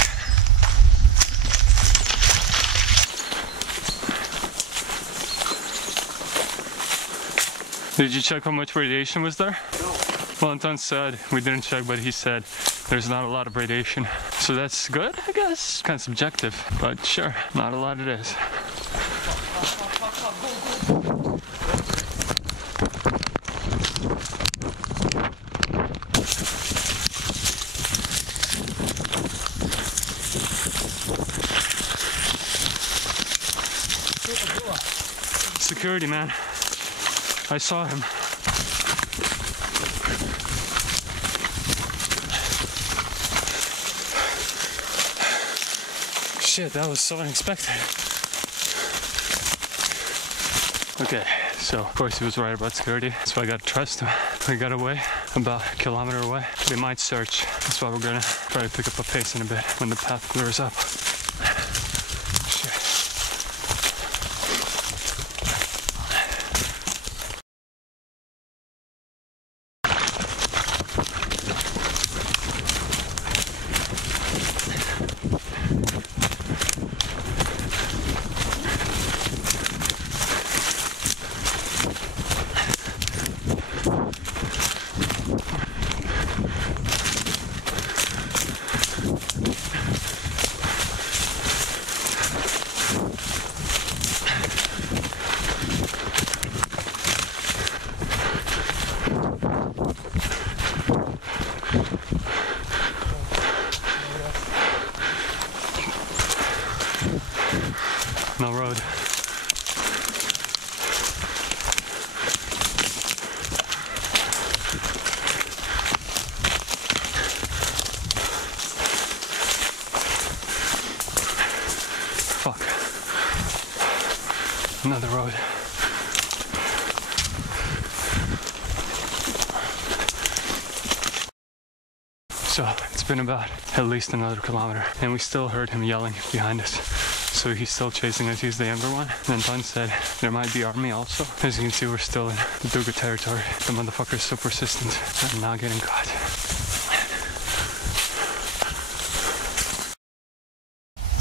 Did you check how much radiation was there? No. Well, Anton said, we didn't check, but he said there's not a lot of radiation. So that's good, I guess. Kind of subjective, but sure, not a lot it is. Security, man. I saw him. Shit, that was so unexpected. Okay, so of course he was right about security, so I gotta trust him. We got away, about a kilometer away. We might search. That's why we're gonna try to pick up a pace in a bit when the path clears up. No road. Fuck. Another road. So it's been about at least another kilometer and we still heard him yelling behind us. So he's still chasing us. He's the younger one. And Ton said there might be army also. As you can see, we're still in the Duga territory. The motherfucker is so persistent. I'm not getting caught.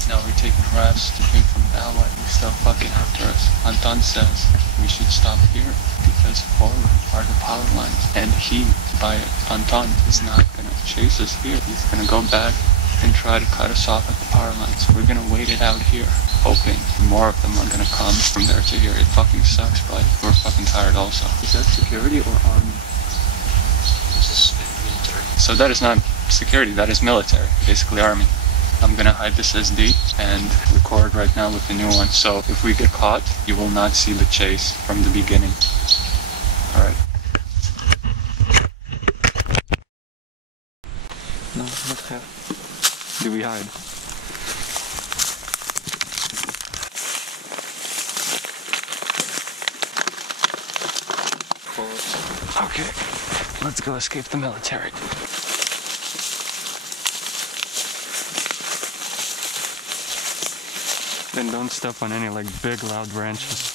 Now we're taking rest to drink from that way. He's still fucking after us. Anton says we should stop here because forward are the power lines. And he, by Anton, is not gonna chase us here. He's gonna go back and try to cut us off at the power lines. We're gonna wait it out here, hoping more of them are gonna come from there to here. It fucking sucks, but we're fucking tired also. Is that security or army? This is military. So that is not security, that is military, basically army. I'm gonna hide this SD and record right now with the new one. So if we get caught, you will not see the chase from the beginning. Alright. No, not have. Do we hide? Okay, let's go escape the military. Then don't step on any like big loud branches.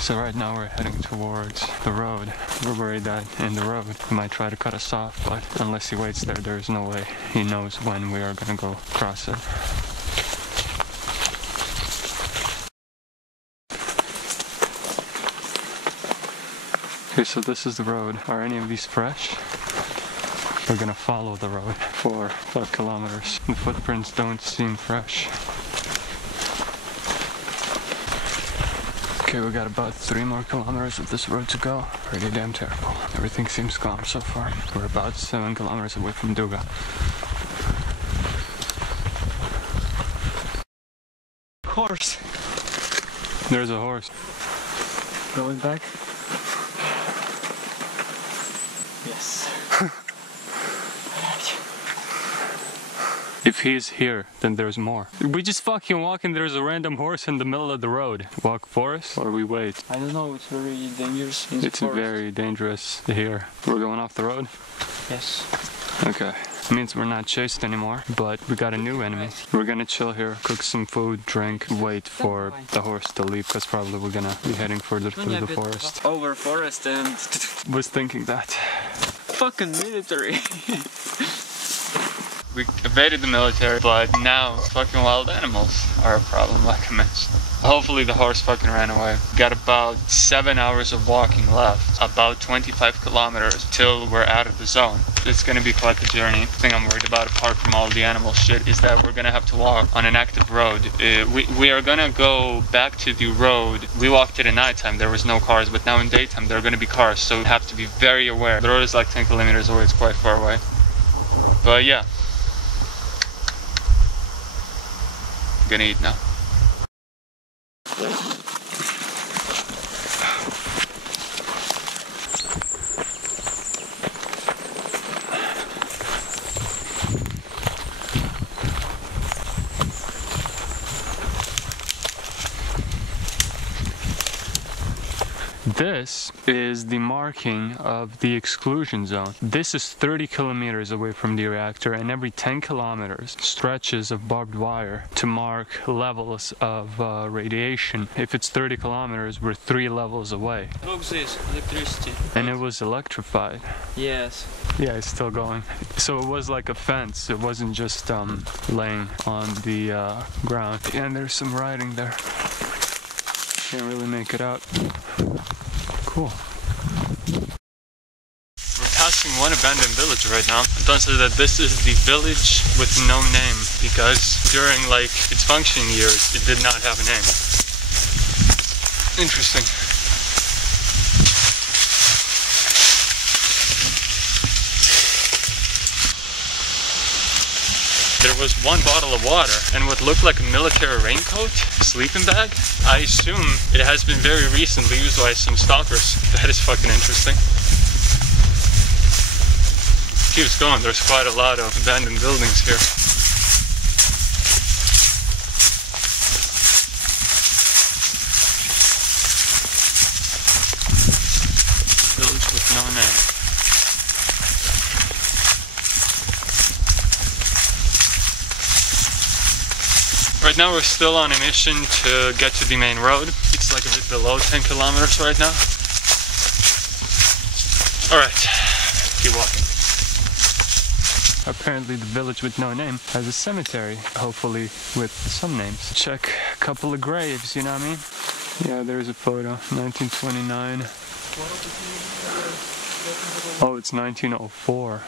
So right now we're heading towards the road. We're worried that in the road he might try to cut us off, but unless he waits there, there's no way he knows when we are gonna go cross it. Okay, so this is the road. Are any of these fresh? We're gonna follow the road for 5 kilometers. The footprints don't seem fresh. Okay, we got about 3 more kilometers of this road to go. Pretty damn terrible. Everything seems calm so far. We're about 7 kilometers away from Duga. Horse. There's a horse. Going back? Yes. If he's here, then there's more. We just fucking walk and there's a random horse in the middle of the road. Walk for us or we wait? I don't know, it's very dangerous in the It's forest. very dangerous here. We're going off the road? Yes. Okay. Means we're not chased anymore, but we got a new enemy. We're gonna chill here, cook some food, drink, wait for the horse to leave, because probably we're gonna be heading further through the forest. Over forest and Was thinking that. fucking military. We evaded the military, but now fucking wild animals are a problem, like I mentioned. Hopefully the horse fucking ran away. Got about 7 hours of walking left, about 25 kilometers till we're out of the zone. It's gonna be quite the journey. The thing I'm worried about, apart from all the animal shit, is that we're gonna have to walk on an active road. We are gonna go back to the road. We walked it at nighttime, there was no cars, but now in daytime there are gonna be cars, so we have to be very aware. The road is like 10 kilometers away, it's quite far away. But yeah. Gonna eat now. This is the marking of the exclusion zone. This is 30 kilometers away from the reactor, and every 10 kilometers stretches of barbed wire to mark levels of radiation. If it's 30 kilometers, we're 3 levels away. Look this, electricity. And it was electrified. Yes. Yeah, it's still going. So it was like a fence. It wasn't just laying on the ground. And there's some writing there. Can't really make it out. Cool. We're passing one abandoned village right now. Anton says that this is the village with no name because during like its functioning years, it did not have a name. Interesting. There was one bottle of water and what looked like a military raincoat, sleeping bag. I assume it has been very recently used by some stalkers. That is fucking interesting. Keeps going, there's quite a lot of abandoned buildings here. Village with no name. Right now we're still on a mission to get to the main road. It's like a bit below 10 kilometers right now. Alright, keep walking. Apparently the village with no name has a cemetery, hopefully with some names. Check a couple of graves, you know what I mean? Yeah, there's a photo, 1929. Oh, it's 1904.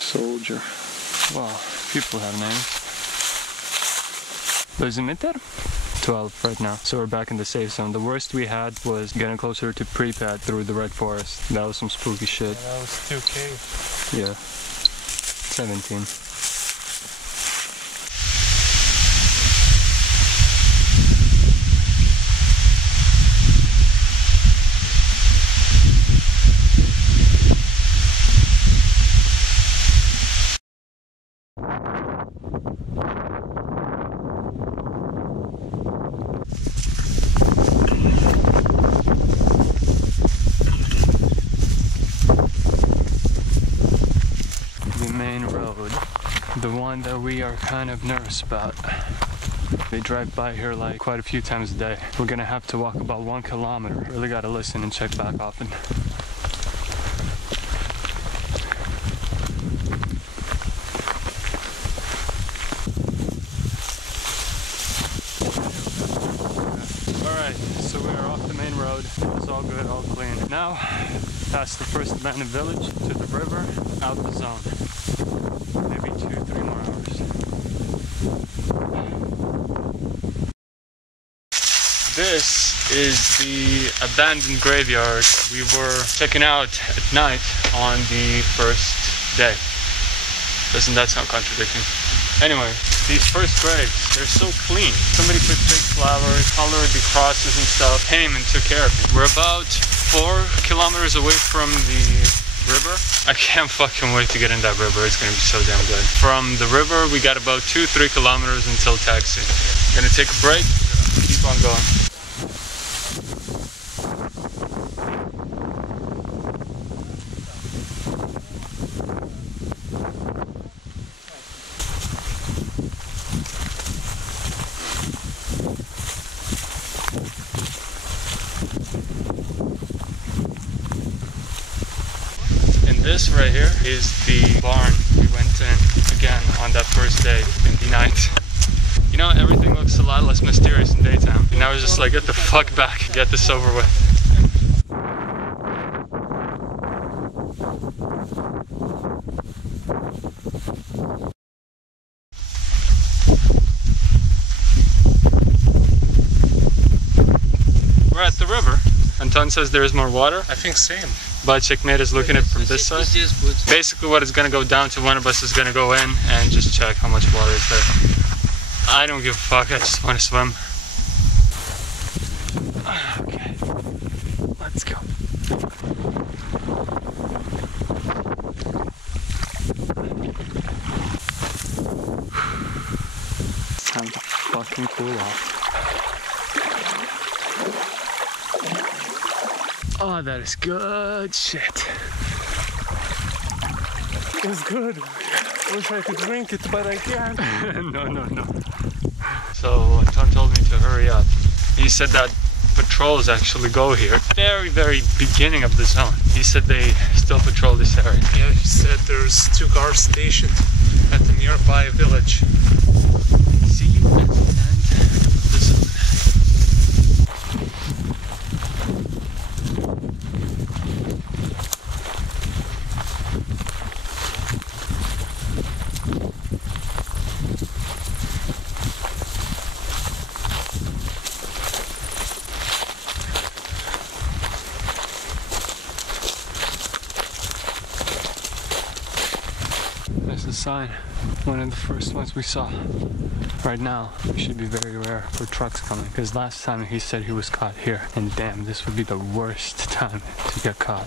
Soldier. Wow, people have names. Dozimeter? 12 right now. So we're back in the safe zone. The worst we had was getting closer to Pripyat through the Red Forest. That was some spooky shit. Yeah, that was 2K. Yeah. 17. The one that we are kind of nervous about. They drive by here like quite a few times a day. We're gonna have to walk about 1 kilometer. Really gotta listen and check back often. Alright, so we are off the main road. It's all good, all clean. Now, past the first abandoned village to the river, out the zone. Maybe 2-3 more hours. This is the abandoned graveyard we were checking out at night on the first day. Doesn't that sound contradicting? Anyway, these first graves, they're so clean. Somebody put big flowers, colored the crosses and stuff, came and took care of it. We're about 4 kilometers away from the river. I can't fucking wait to get in that river. It's gonna be so damn good. From the river, we got about 2-3 kilometers until taxi. Gonna take a break, keep on going. This right here is the barn we went in again on that first day in the night. You know, everything looks a lot less mysterious in daytime. And now it's just like, get the fuck back, get this over with. We're at the river. Anton says there is more water. I think same. But Checkmate is looking at it from this side. Basically what it's going to go down to, one of us is going to go in and just check how much water is there. I don't give a fuck, I just want to swim. Okay, let's go. cool off. Oh, that is good shit. It's good. Wish I could drink it, but I can't. No. So Tom told me to hurry up. He said that patrols actually go here. Very beginning of the zone. He said they still patrol this area. Yeah, he said there's 2 cars stationed at the nearby village. See you at the end of the zone. There's the sign, one of the first ones we saw. Right now, it should be very rare for trucks coming, because last time he said he was caught here, and damn, this would be the worst time to get caught.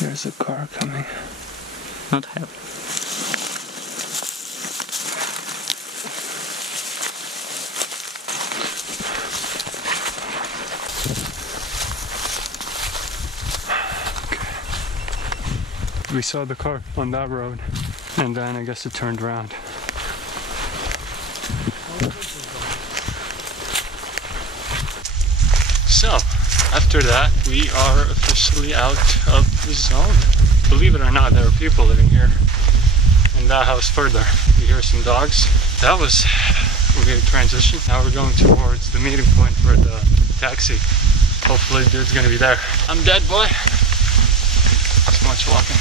There's a car coming. Not happy. We saw the car on that road, and then I guess it turned around. So, after that, we are officially out of the zone. Believe it or not, there are people living here. In that house further, we hear some dogs. That was a weird transition. Now we're going towards the meeting point for the taxi. Hopefully the dude's gonna be there. I'm dead, boy. Too much walking.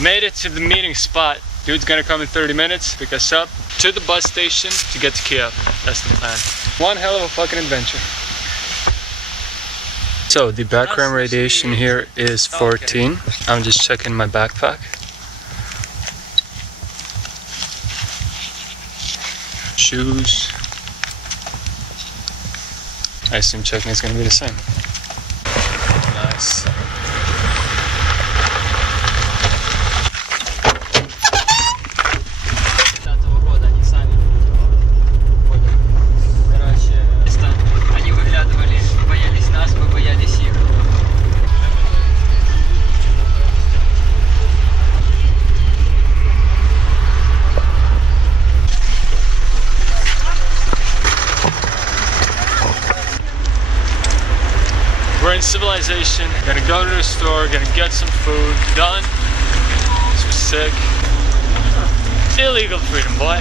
Made it to the meeting spot. Dude's gonna come in 30 minutes, pick us up to the bus station to get to Kiev. That's the plan. One hell of a fucking adventure. So the background radiation here is 14. I'm just checking my backpack. Shoes. I assume checking is gonna be the same. Nice. We're in civilization, gonna go to the store, gonna get some food, done. This was sick. Illegal freedom, boy.